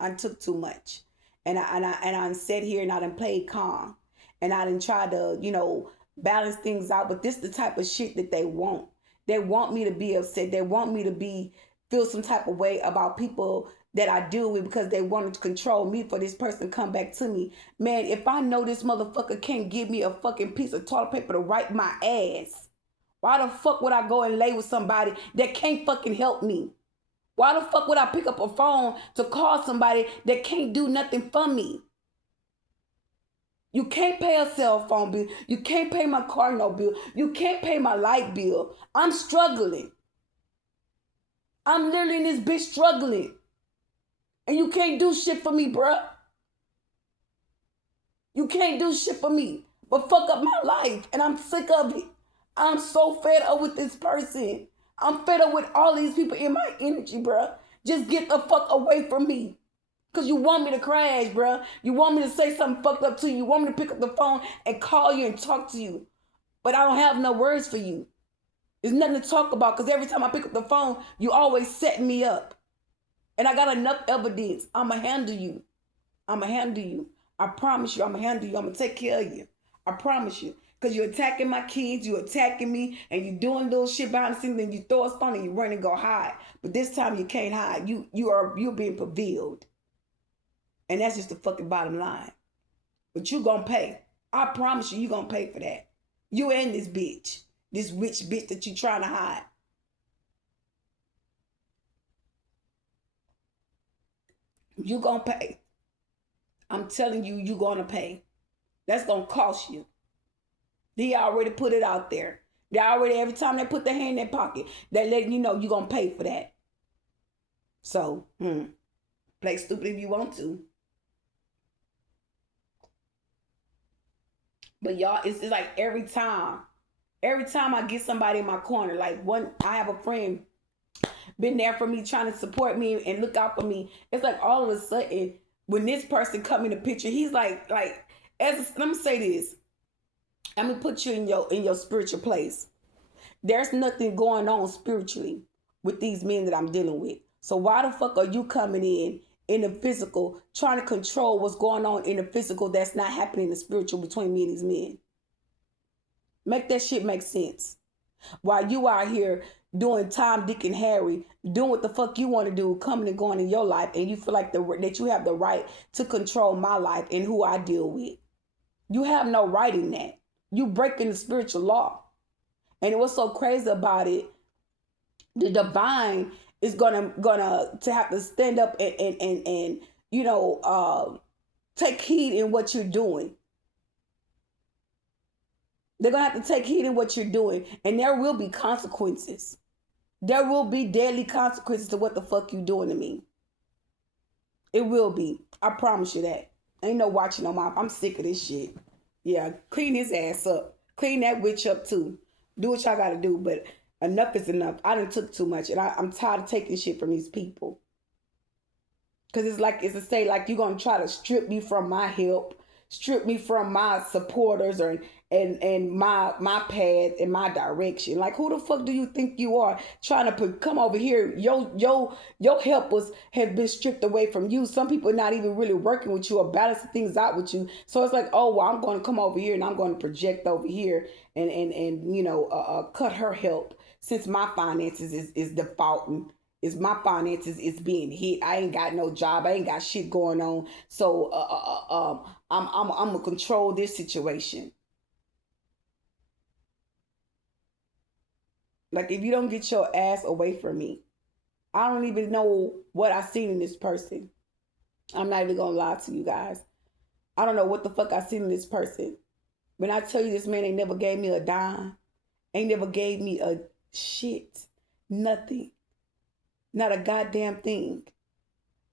I took too much. And I sat here and I done played calm. And I done tried to, balance things out. But this is the type of shit that they want. They want me to be upset. They want me to feel some type of way about people that I deal with because they wanted to control me for this person to come back to me. Man, if I know this motherfucker can't give me a fucking piece of toilet paper to wipe my ass, why the fuck would I go and lay with somebody that can't fucking help me? Why the fuck would I pick up a phone to call somebody that can't do nothing for me? You can't pay a cell phone bill. You can't pay my car note bill. You can't pay my light bill. I'm struggling. I'm literally in this bitch struggling. And you can't do shit for me, bruh. You can't do shit for me. But fuck up my life. And I'm sick of it. I'm so fed up with this person. I'm fed up with all these people in my energy, bruh. Just get the fuck away from me. Because you want me to crash, bruh. You want me to say something fucked up to you. You want me to pick up the phone and call you and talk to you. But I don't have no words for you. There's nothing to talk about because every time I pick up the phone, you always set me up. And I got enough evidence. I'ma handle you. I'ma handle you. I promise you, I'ma handle you. I'ma take care of you. I promise you. Because you're attacking my kids, you're attacking me, and you're doing little shit behind the scenes, then you throw a stone and you run and go hide. But this time you can't hide. You're being revealed. And that's just the fucking bottom line. But you gonna pay. I promise you gonna pay for that. You and this bitch. This rich bitch that you trying to hide. You gonna pay. I'm telling you, you gonna pay. That's gonna cost you. They already put it out there. They already, every time they put their hand in their pocket, they letting you know you gonna pay for that. So, play stupid if you want to. But y'all, it's like every time I get somebody in my corner, like I have a friend been there for me, trying to support me and look out for me. It's like all of a sudden, when this person come in the picture, he's like, let me say this. Let me put you in your spiritual place. There's nothing going on spiritually with these men that I'm dealing with. So why the fuck are you coming in the physical, trying to control what's going on in the physical that's not happening in the spiritual between me and these men? Make that shit make sense. While you are here doing Tom, Dick, and Harry, doing what the fuck you want to do, coming and going in your life, and you feel like that you have the right to control my life and who I deal with. You have no right in that. You breaking the spiritual law. And what's so crazy about it, the divine is gonna to have to stand up and take heed in what you're doing. They're gonna have to take heed in what you're doing, and there will be consequences. There will be deadly consequences to what the fuck you doing to me. It will be. I promise you that. Ain't no watching no mouth. I'm sick of this shit. Yeah, clean his ass up. Clean that witch up too. Do what y'all gotta do, but enough is enough. I done took too much, and I'm tired of taking shit from these people. Cause it's to say like you're gonna try to strip me from my help, strip me from my supporters, and my path and my direction. Like, who the fuck do you think you are trying to come over here? Your helpers have been stripped away from you. Some people are not even really working with you or balancing things out with you. So it's like, oh well, I'm going to come over here and I'm going to project over here and cut her help since my finances is defaulting. Is my finances is being hit. I ain't got no job. I ain't got shit going on. So I'm gonna control this situation. Like, if you don't get your ass away from me, I don't even know what I seen in this person. I'm not even gonna lie to you guys. I don't know what the fuck I seen in this person. When I tell you this man ain't never gave me a dime, ain't never gave me a shit, nothing. Not a goddamn thing.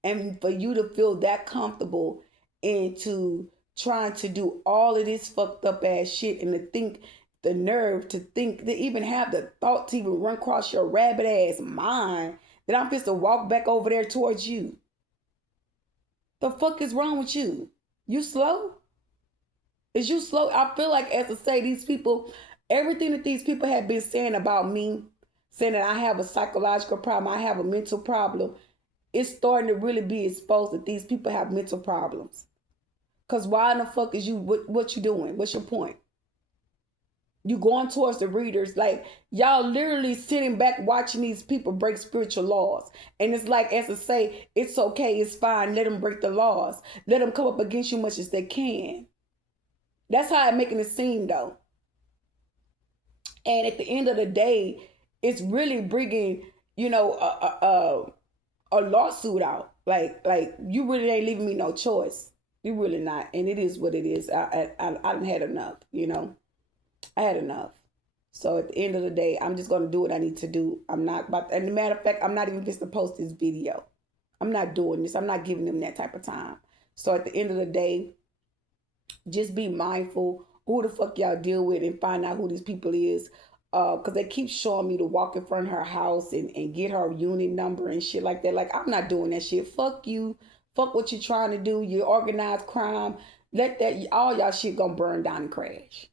And for you to feel that comfortable into trying to do all of this fucked up ass shit and to think, the nerve to think, to even have the thought to even run across your rabbit ass mind that I'm supposed to walk back over there towards you. The fuck is wrong with you? You slow? Is you slow? I feel like, as I say, these people, everything that these people have been saying about me, saying that I have a psychological problem, I have a mental problem, it's starting to really be exposed that these people have mental problems. Because why in the fuck is you, what you doing? What's your point? You going towards the readers, like y'all literally sitting back watching these people break spiritual laws. And it's like, as I say, it's okay, it's fine, let them break the laws. Let them come up against you much as they can. That's how I'm making it seem, though. And at the end of the day, it's really bringing, a lawsuit out. Like you really ain't leaving me no choice. You really not. And it is what it is. I done had enough, I had enough. So at the end of the day, I'm just going to do what I need to do. I'm not about, and as a matter of fact, I'm not even just to post this video. I'm not doing this. I'm not giving them that type of time. So at the end of the day, just be mindful who the fuck y'all deal with and find out who these people is. because they keep showing me to walk in front of her house and get her unit number and shit like that. Like, I'm not doing that shit. Fuck you. Fuck what you're trying to do. You organized crime. Let that, all y'all shit gonna burn down and crash.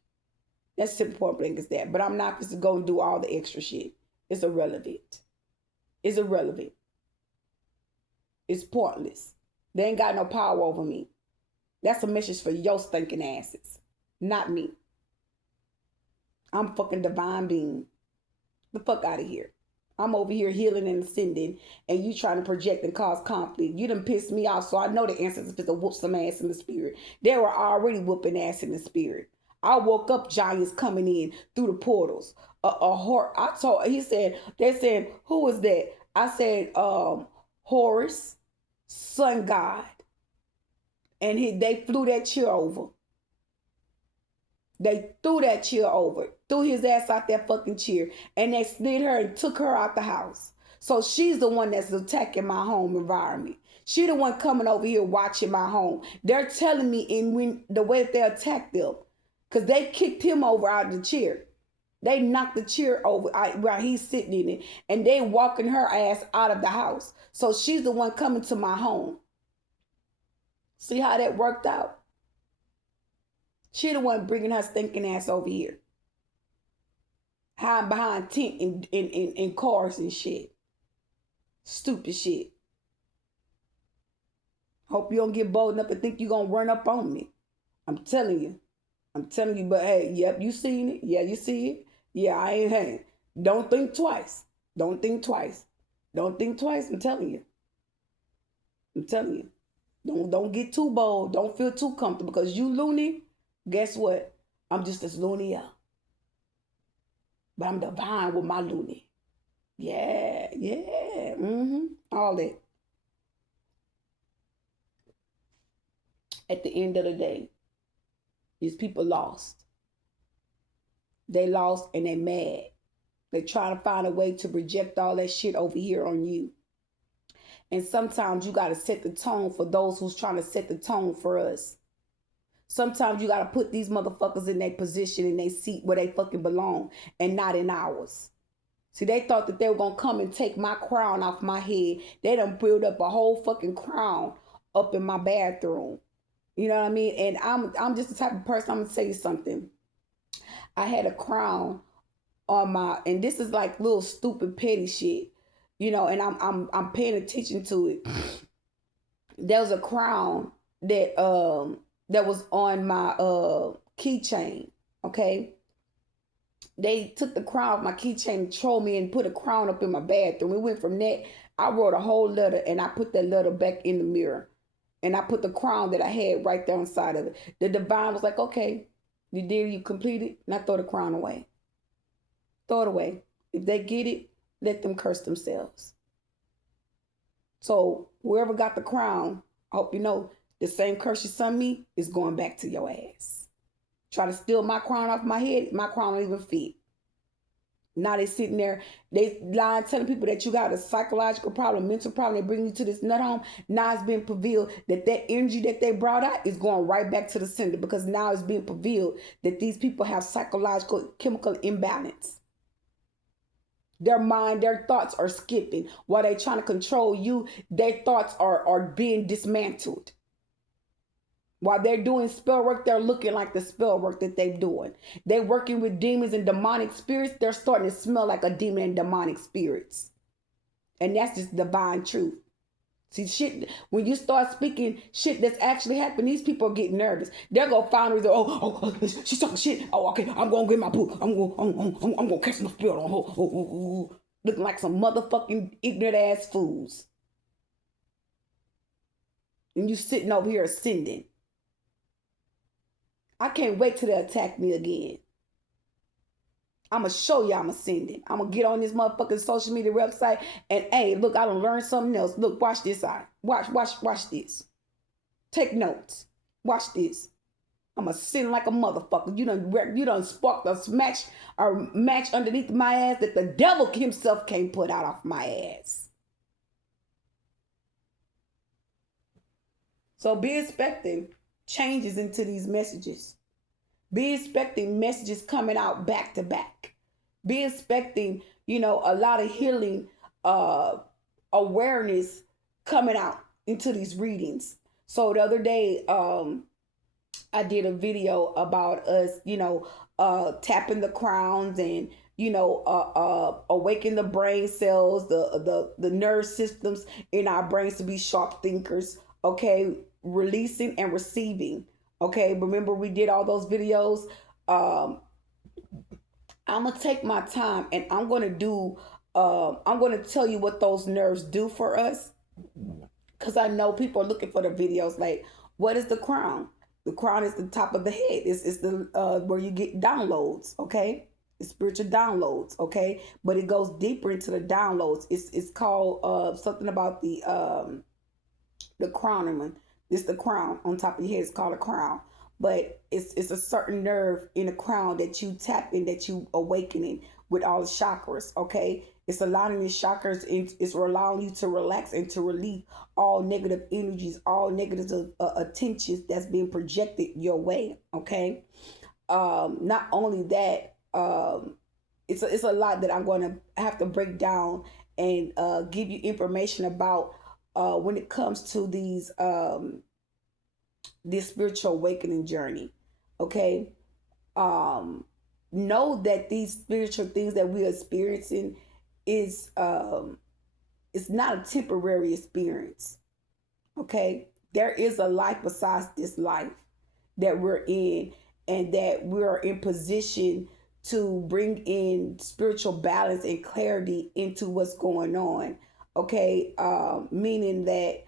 That's simple point blank as that. But I'm not just gonna do all the extra shit. It's irrelevant. It's irrelevant. It's pointless. They ain't got no power over me. That's a message for your stinking asses, not me. I'm fucking divine being. The fuck out of here. I'm over here healing and ascending, and you trying to project and cause conflict. You done pissed me off, so I know the ancestors fit to whoop some ass in the spirit. They were already whooping ass in the spirit. I woke up giants coming in through the portals. He said, they said, who was that? I said, Horus, sun god. And they flew that chair over. They threw that chair over, threw his ass out that fucking chair, and they slid her and took her out the house. So she's the one that's attacking my home environment. She the one coming over here watching my home. They're telling me in the way that they attacked them, because they kicked him over out of the chair. They knocked the chair over while he's sitting in it, and they walking her ass out of the house. So she's the one coming to my home. See how that worked out? She the one bringing her stinking ass over here. Hiding behind tent in cars and shit. Stupid shit. Hope you don't get bold enough to think you gonna run up on me. I'm telling you. But hey, yep, you seen it. Yeah, you see it. Yeah, I ain't hanging. Don't think twice. I'm telling you. Don't get too bold. Don't feel too comfortable, because you loony. Guess what? I'm just as loony out. But I'm divine with my loony. Yeah. All that. At the end of the day, these people lost. They lost and they mad. They trying to find a way to project all that shit over here on you. And sometimes you got to set the tone for those who's trying to set the tone for us. Sometimes you got to put these motherfuckers in their position, in their seat where they fucking belong, and not in ours. See, they thought that they were going to come and take my crown off my head. They done build up a whole fucking crown up in my bathroom. You know what I mean? And I'm just the type of person, I'm going to tell you something. I had a crown on and this is like little stupid petty shit, you know, and I'm paying attention to it. There was a crown that was on my keychain, okay? They took the crown off my keychain and trolled me and put a crown up in my bathroom. We went from that. I wrote a whole letter, and I put that letter back in the mirror. And I put the crown that I had right there inside of it. The divine was like, okay, you completed, and I throw the crown away. Throw it away. If they get it, let them curse themselves. So whoever got the crown, I hope you know, the same curse you sent me is going back to your ass. Try to steal my crown off my head, my crown don't even fit. Now they sitting there, they lying, telling people that you got a psychological problem, mental problem. They bring you to this nut home. Now it's being revealed that energy that they brought out is going right back to the sender, because now it's being revealed that these people have psychological chemical imbalance. Their mind, their thoughts are skipping. While they're trying to control you, their thoughts are being dismantled. While they're doing spell work, they're looking like the spell work that they're doing. They're working with demons and demonic spirits. They're starting to smell like a demon and demonic spirits. And that's just divine truth. See, shit, when you start speaking shit that's actually happening, these people are getting nervous. They're going to find reason, she's talking shit. Oh, okay, I'm going to get my book. I'm going to catch some spell on her. Looking like some motherfucking ignorant ass fools. And you sitting over here ascending. I can't wait till they attack me again. I'm going to show you I'm ascending. I'm going to get on this motherfucking social media website and, hey, look, I done learned something else. Look, watch this out. Watch this. Take notes. Watch this. I'm ascending like a motherfucker. You done sparked a match underneath my ass that the devil himself can't put out off my ass. So be expecting changes into these messages. Be expecting messages coming out back to back. Be expecting, a lot of healing uh awareness coming out into these readings. So the other day, I did a video about us, tapping the crowns and awaken the brain cells, the nerve systems in our brains to be sharp thinkers. Okay, releasing and receiving. Okay, remember we did all those videos. I'm gonna take my time and I'm gonna do. I'm gonna tell you what those nerves do for us, because I know people are looking for the videos. Like, what is the crown? The crown is the top of the head. It's the where you get downloads. Okay, it's spiritual downloads. Okay, but it goes deeper into the downloads. It's called something about the crown. It's the crown on top of your head. It's called a crown. But it's a certain nerve in the crown that you tap in, that you awakening with all the chakras. Okay, it's aligning the chakras, and it's allowing you to relax and to relieve all negative energies, all negative attentions that's being projected your way. Okay, not only that, it's a lot that I'm going to have to break down and give you information about when it comes to this spiritual awakening journey. Okay, know that these spiritual things that we're experiencing is it's not a temporary experience. Okay, there is a life besides this life that we're in, and that we're in position to bring in spiritual balance and clarity into what's going on. Okay, meaning that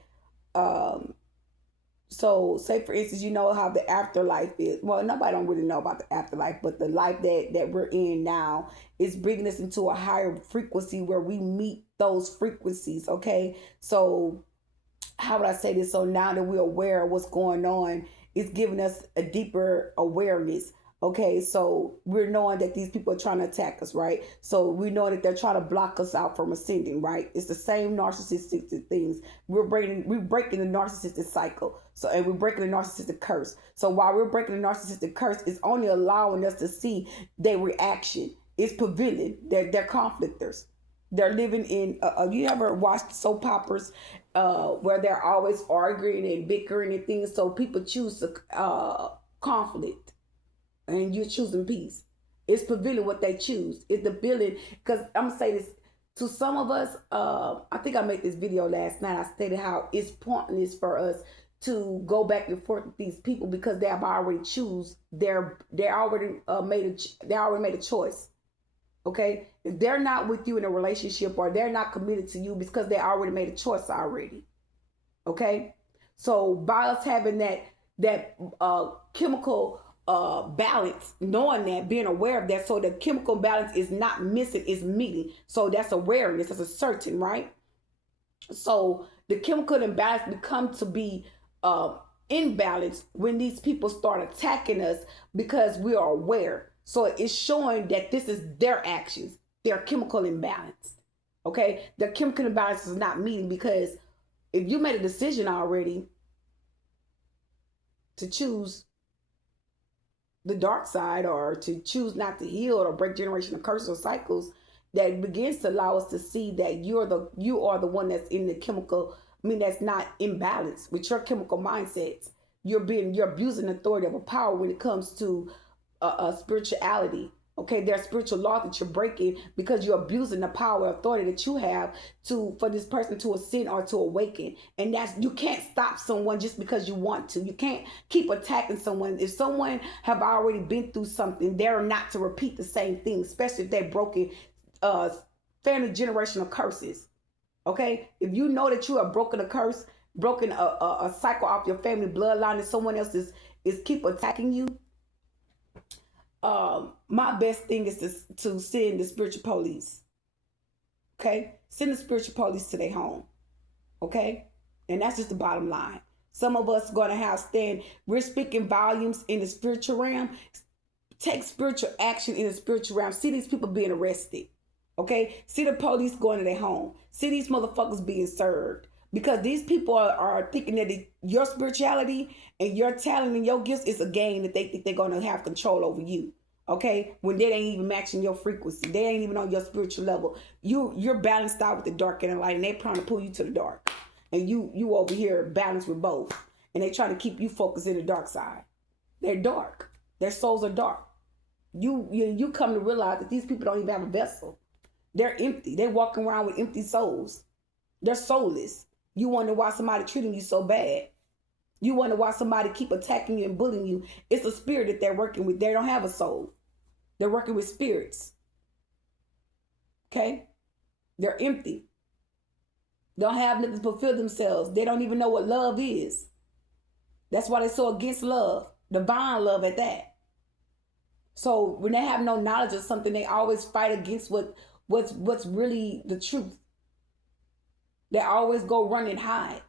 so say for instance, you know how the afterlife is. Well, nobody don't really know about the afterlife, but the life that we're in now is bringing us into a higher frequency where we meet those frequencies. Okay, so how would I say this? So now that we're aware of what's going on, it's giving us a deeper awareness. Okay, so we're knowing that these people are trying to attack us, right? So we know that they're trying to block us out from ascending, right? It's the same narcissistic things. We're breaking the narcissistic cycle. So, and we're breaking the narcissistic curse. So while we're breaking the narcissistic curse, it's only allowing us to see their reaction. It's prevailing. They're conflictors. They're living in. You ever watched soap operas where they're always arguing and bickering and things? So people choose conflict, and you're choosing peace. It's prevailing what they choose. It's the building. Because I'm gonna say this to some of us. I think I made this video last night. I stated how it's pointless for us to go back and forth with these people because they have already choose. They already made a choice. Okay, if they're not with you in a relationship or they're not committed to you because they already made a choice already. Okay, so by us having that chemical balance, knowing that, being aware of that, so the chemical balance is not missing, is meeting. So that's awareness, that's a certain, right? So the chemical imbalance become to be imbalance when these people start attacking us because we are aware. So it's showing that this is their actions, their chemical imbalance. Okay, their chemical imbalance is not meeting, because if you made a decision already to choose the dark side, or to choose not to heal or break generational curses or cycles, that begins to allow us to see that you are the one that's in the chemical. I mean, that's not in balance with your chemical mindsets. You're abusing authority of a power when it comes to spirituality. Okay, there are spiritual laws that you're breaking because you're abusing the power and authority that you have for this person to ascend or to awaken. And you can't stop someone just because you want to. You can't keep attacking someone. If someone have already been through something, they're not to repeat the same thing, especially if they're broken family generational curses. Okay, if you know that you have broken a curse, broken a cycle off your family bloodline, and someone else is keep attacking you, my best thing is to send the spiritual police. Okay, send the spiritual police to their home. Okay, and that's just the bottom line. Some of us going to have we're speaking volumes in the spiritual realm. Take spiritual action in the spiritual realm. See these people being arrested. Okay, see the police going to their home. See these motherfuckers being served. Because these people are thinking that your spirituality and your talent and your gifts is a game that they think they're going to have control over you. Okay, when they ain't even matching your frequency, they ain't even on your spiritual level. You're balanced out with the dark and the light, and they're trying to pull you to the dark, and you over here balanced with both, and they trying to keep you focused in the dark side. They're dark. Their souls are dark. You come to realize that these people don't even have a vessel. They're empty. They're walking around with empty souls. They're soulless. You wonder why somebody treating you so bad. You wonder why somebody keep attacking you and bullying you. It's a spirit that they're working with. They don't have a soul. They're working with spirits. Okay? They're empty. They don't have nothing to fulfill themselves. They don't even know what love is. That's why they're so against love. Divine love at that. So when they have no knowledge of something, they always fight against what's really the truth. They always go run and hide.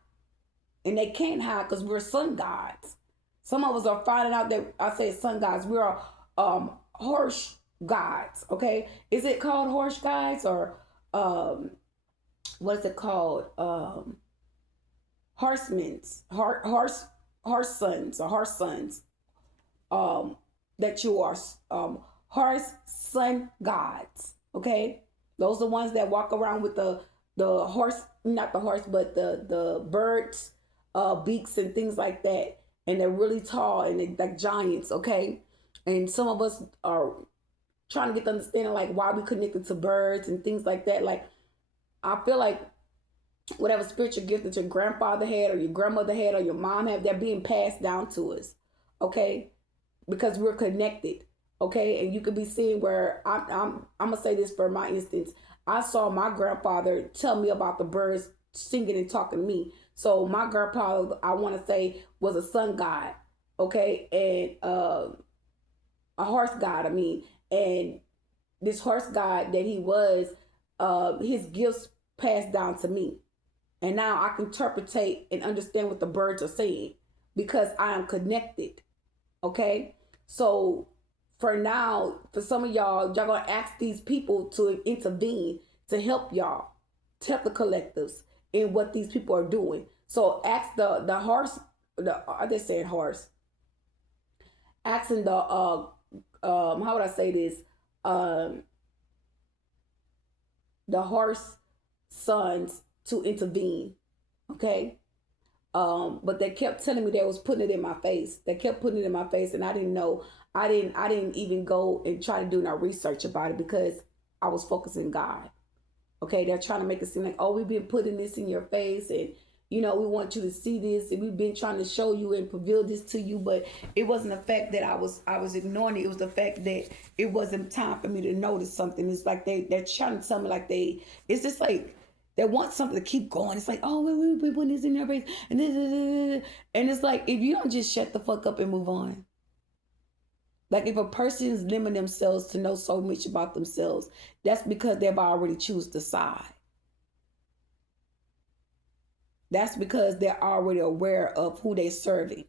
And they can't hide because we're sun gods. Some of us are finding out that I say sun gods. We are horse gods. Okay, is it called horse gods or what is it called? Horsemen's horse sons or horse sons. That you are horse sun gods. Okay, those are the ones that walk around with the horse, not the horse, but the birds. Beaks and things like that, and they're really tall and they're like giants, okay? And some of us are trying to get the understanding like why we connected to birds and things like that. Like I feel like whatever spiritual gift that your grandfather had or your grandmother had or your mom had, they're being passed down to us, okay? Because we're connected, okay? And you could be seeing where I'm gonna say this for my instance. I saw my grandfather tell me about the birds singing and talking to me. So my grandpa, I want to say, was a sun god, okay, and a horse god. I mean, and this horse god that he was, his gifts passed down to me, and now I can interpretate and understand what the birds are saying because I am connected, okay. So for now, for some of y'all gonna ask these people to intervene to help y'all, to help the collectives in what these people are doing. So ask the horse, are they saying horse? Asking the how would I say this? The horse sons to intervene. Okay. But they kept telling me they was putting it in my face. They kept putting it in my face, and I didn't know. I didn't even go and try to do no research about it because I was focusing God. Okay, they're trying to make it seem like, oh, we've been putting this in your face, and we want you to see this, and we've been trying to show you and reveal this to you, but it wasn't the fact that I was ignoring it. It was the fact that it wasn't time for me to notice something. It's like they're trying to tell me like it's just like they want something to keep going. It's like, oh, we've been putting this in your face, and and it's like if you don't just shut the fuck up and move on. Like if a person is limiting themselves to know so much about themselves, that's because they've already choose the side. That's because they're already aware of who they're serving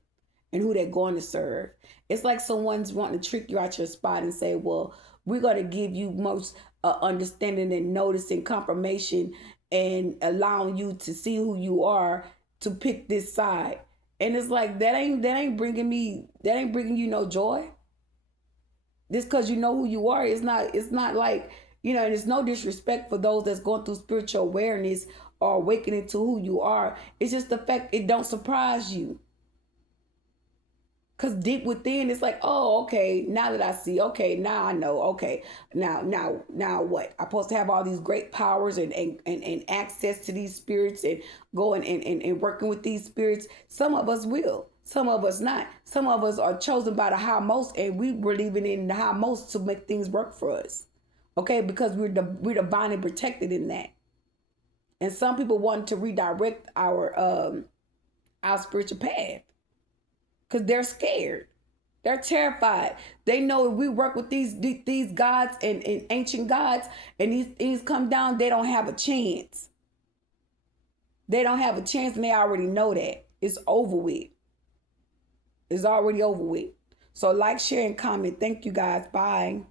and who they're going to serve. It's like someone's wanting to trick you out your spot and say, well, we're going to give you most understanding and notice and confirmation and allowing you to see who you are to pick this side. And it's like that ain't bringing you no joy. Just because you know who you are, it's not like, and there's no disrespect for those that's going through spiritual awareness or awakening to who you are. It's just the fact it don't surprise you. Because deep within, it's like, oh, okay, now that I see, okay, now I know, okay, now what? I'm supposed to have all these great powers and access to these spirits and going and working with these spirits. Some of us will. Some of us not. Some of us are chosen by the high most, and we believing in the high most to make things work for us. Okay, because we're divinely protected in that. And some people want to redirect our spiritual path because they're scared. They're terrified. They know if we work with these gods and ancient gods, and these things come down, they don't have a chance. They don't have a chance, and they already know that. It's over with. It's already over with. So like, share, and comment. Thank you guys. Bye.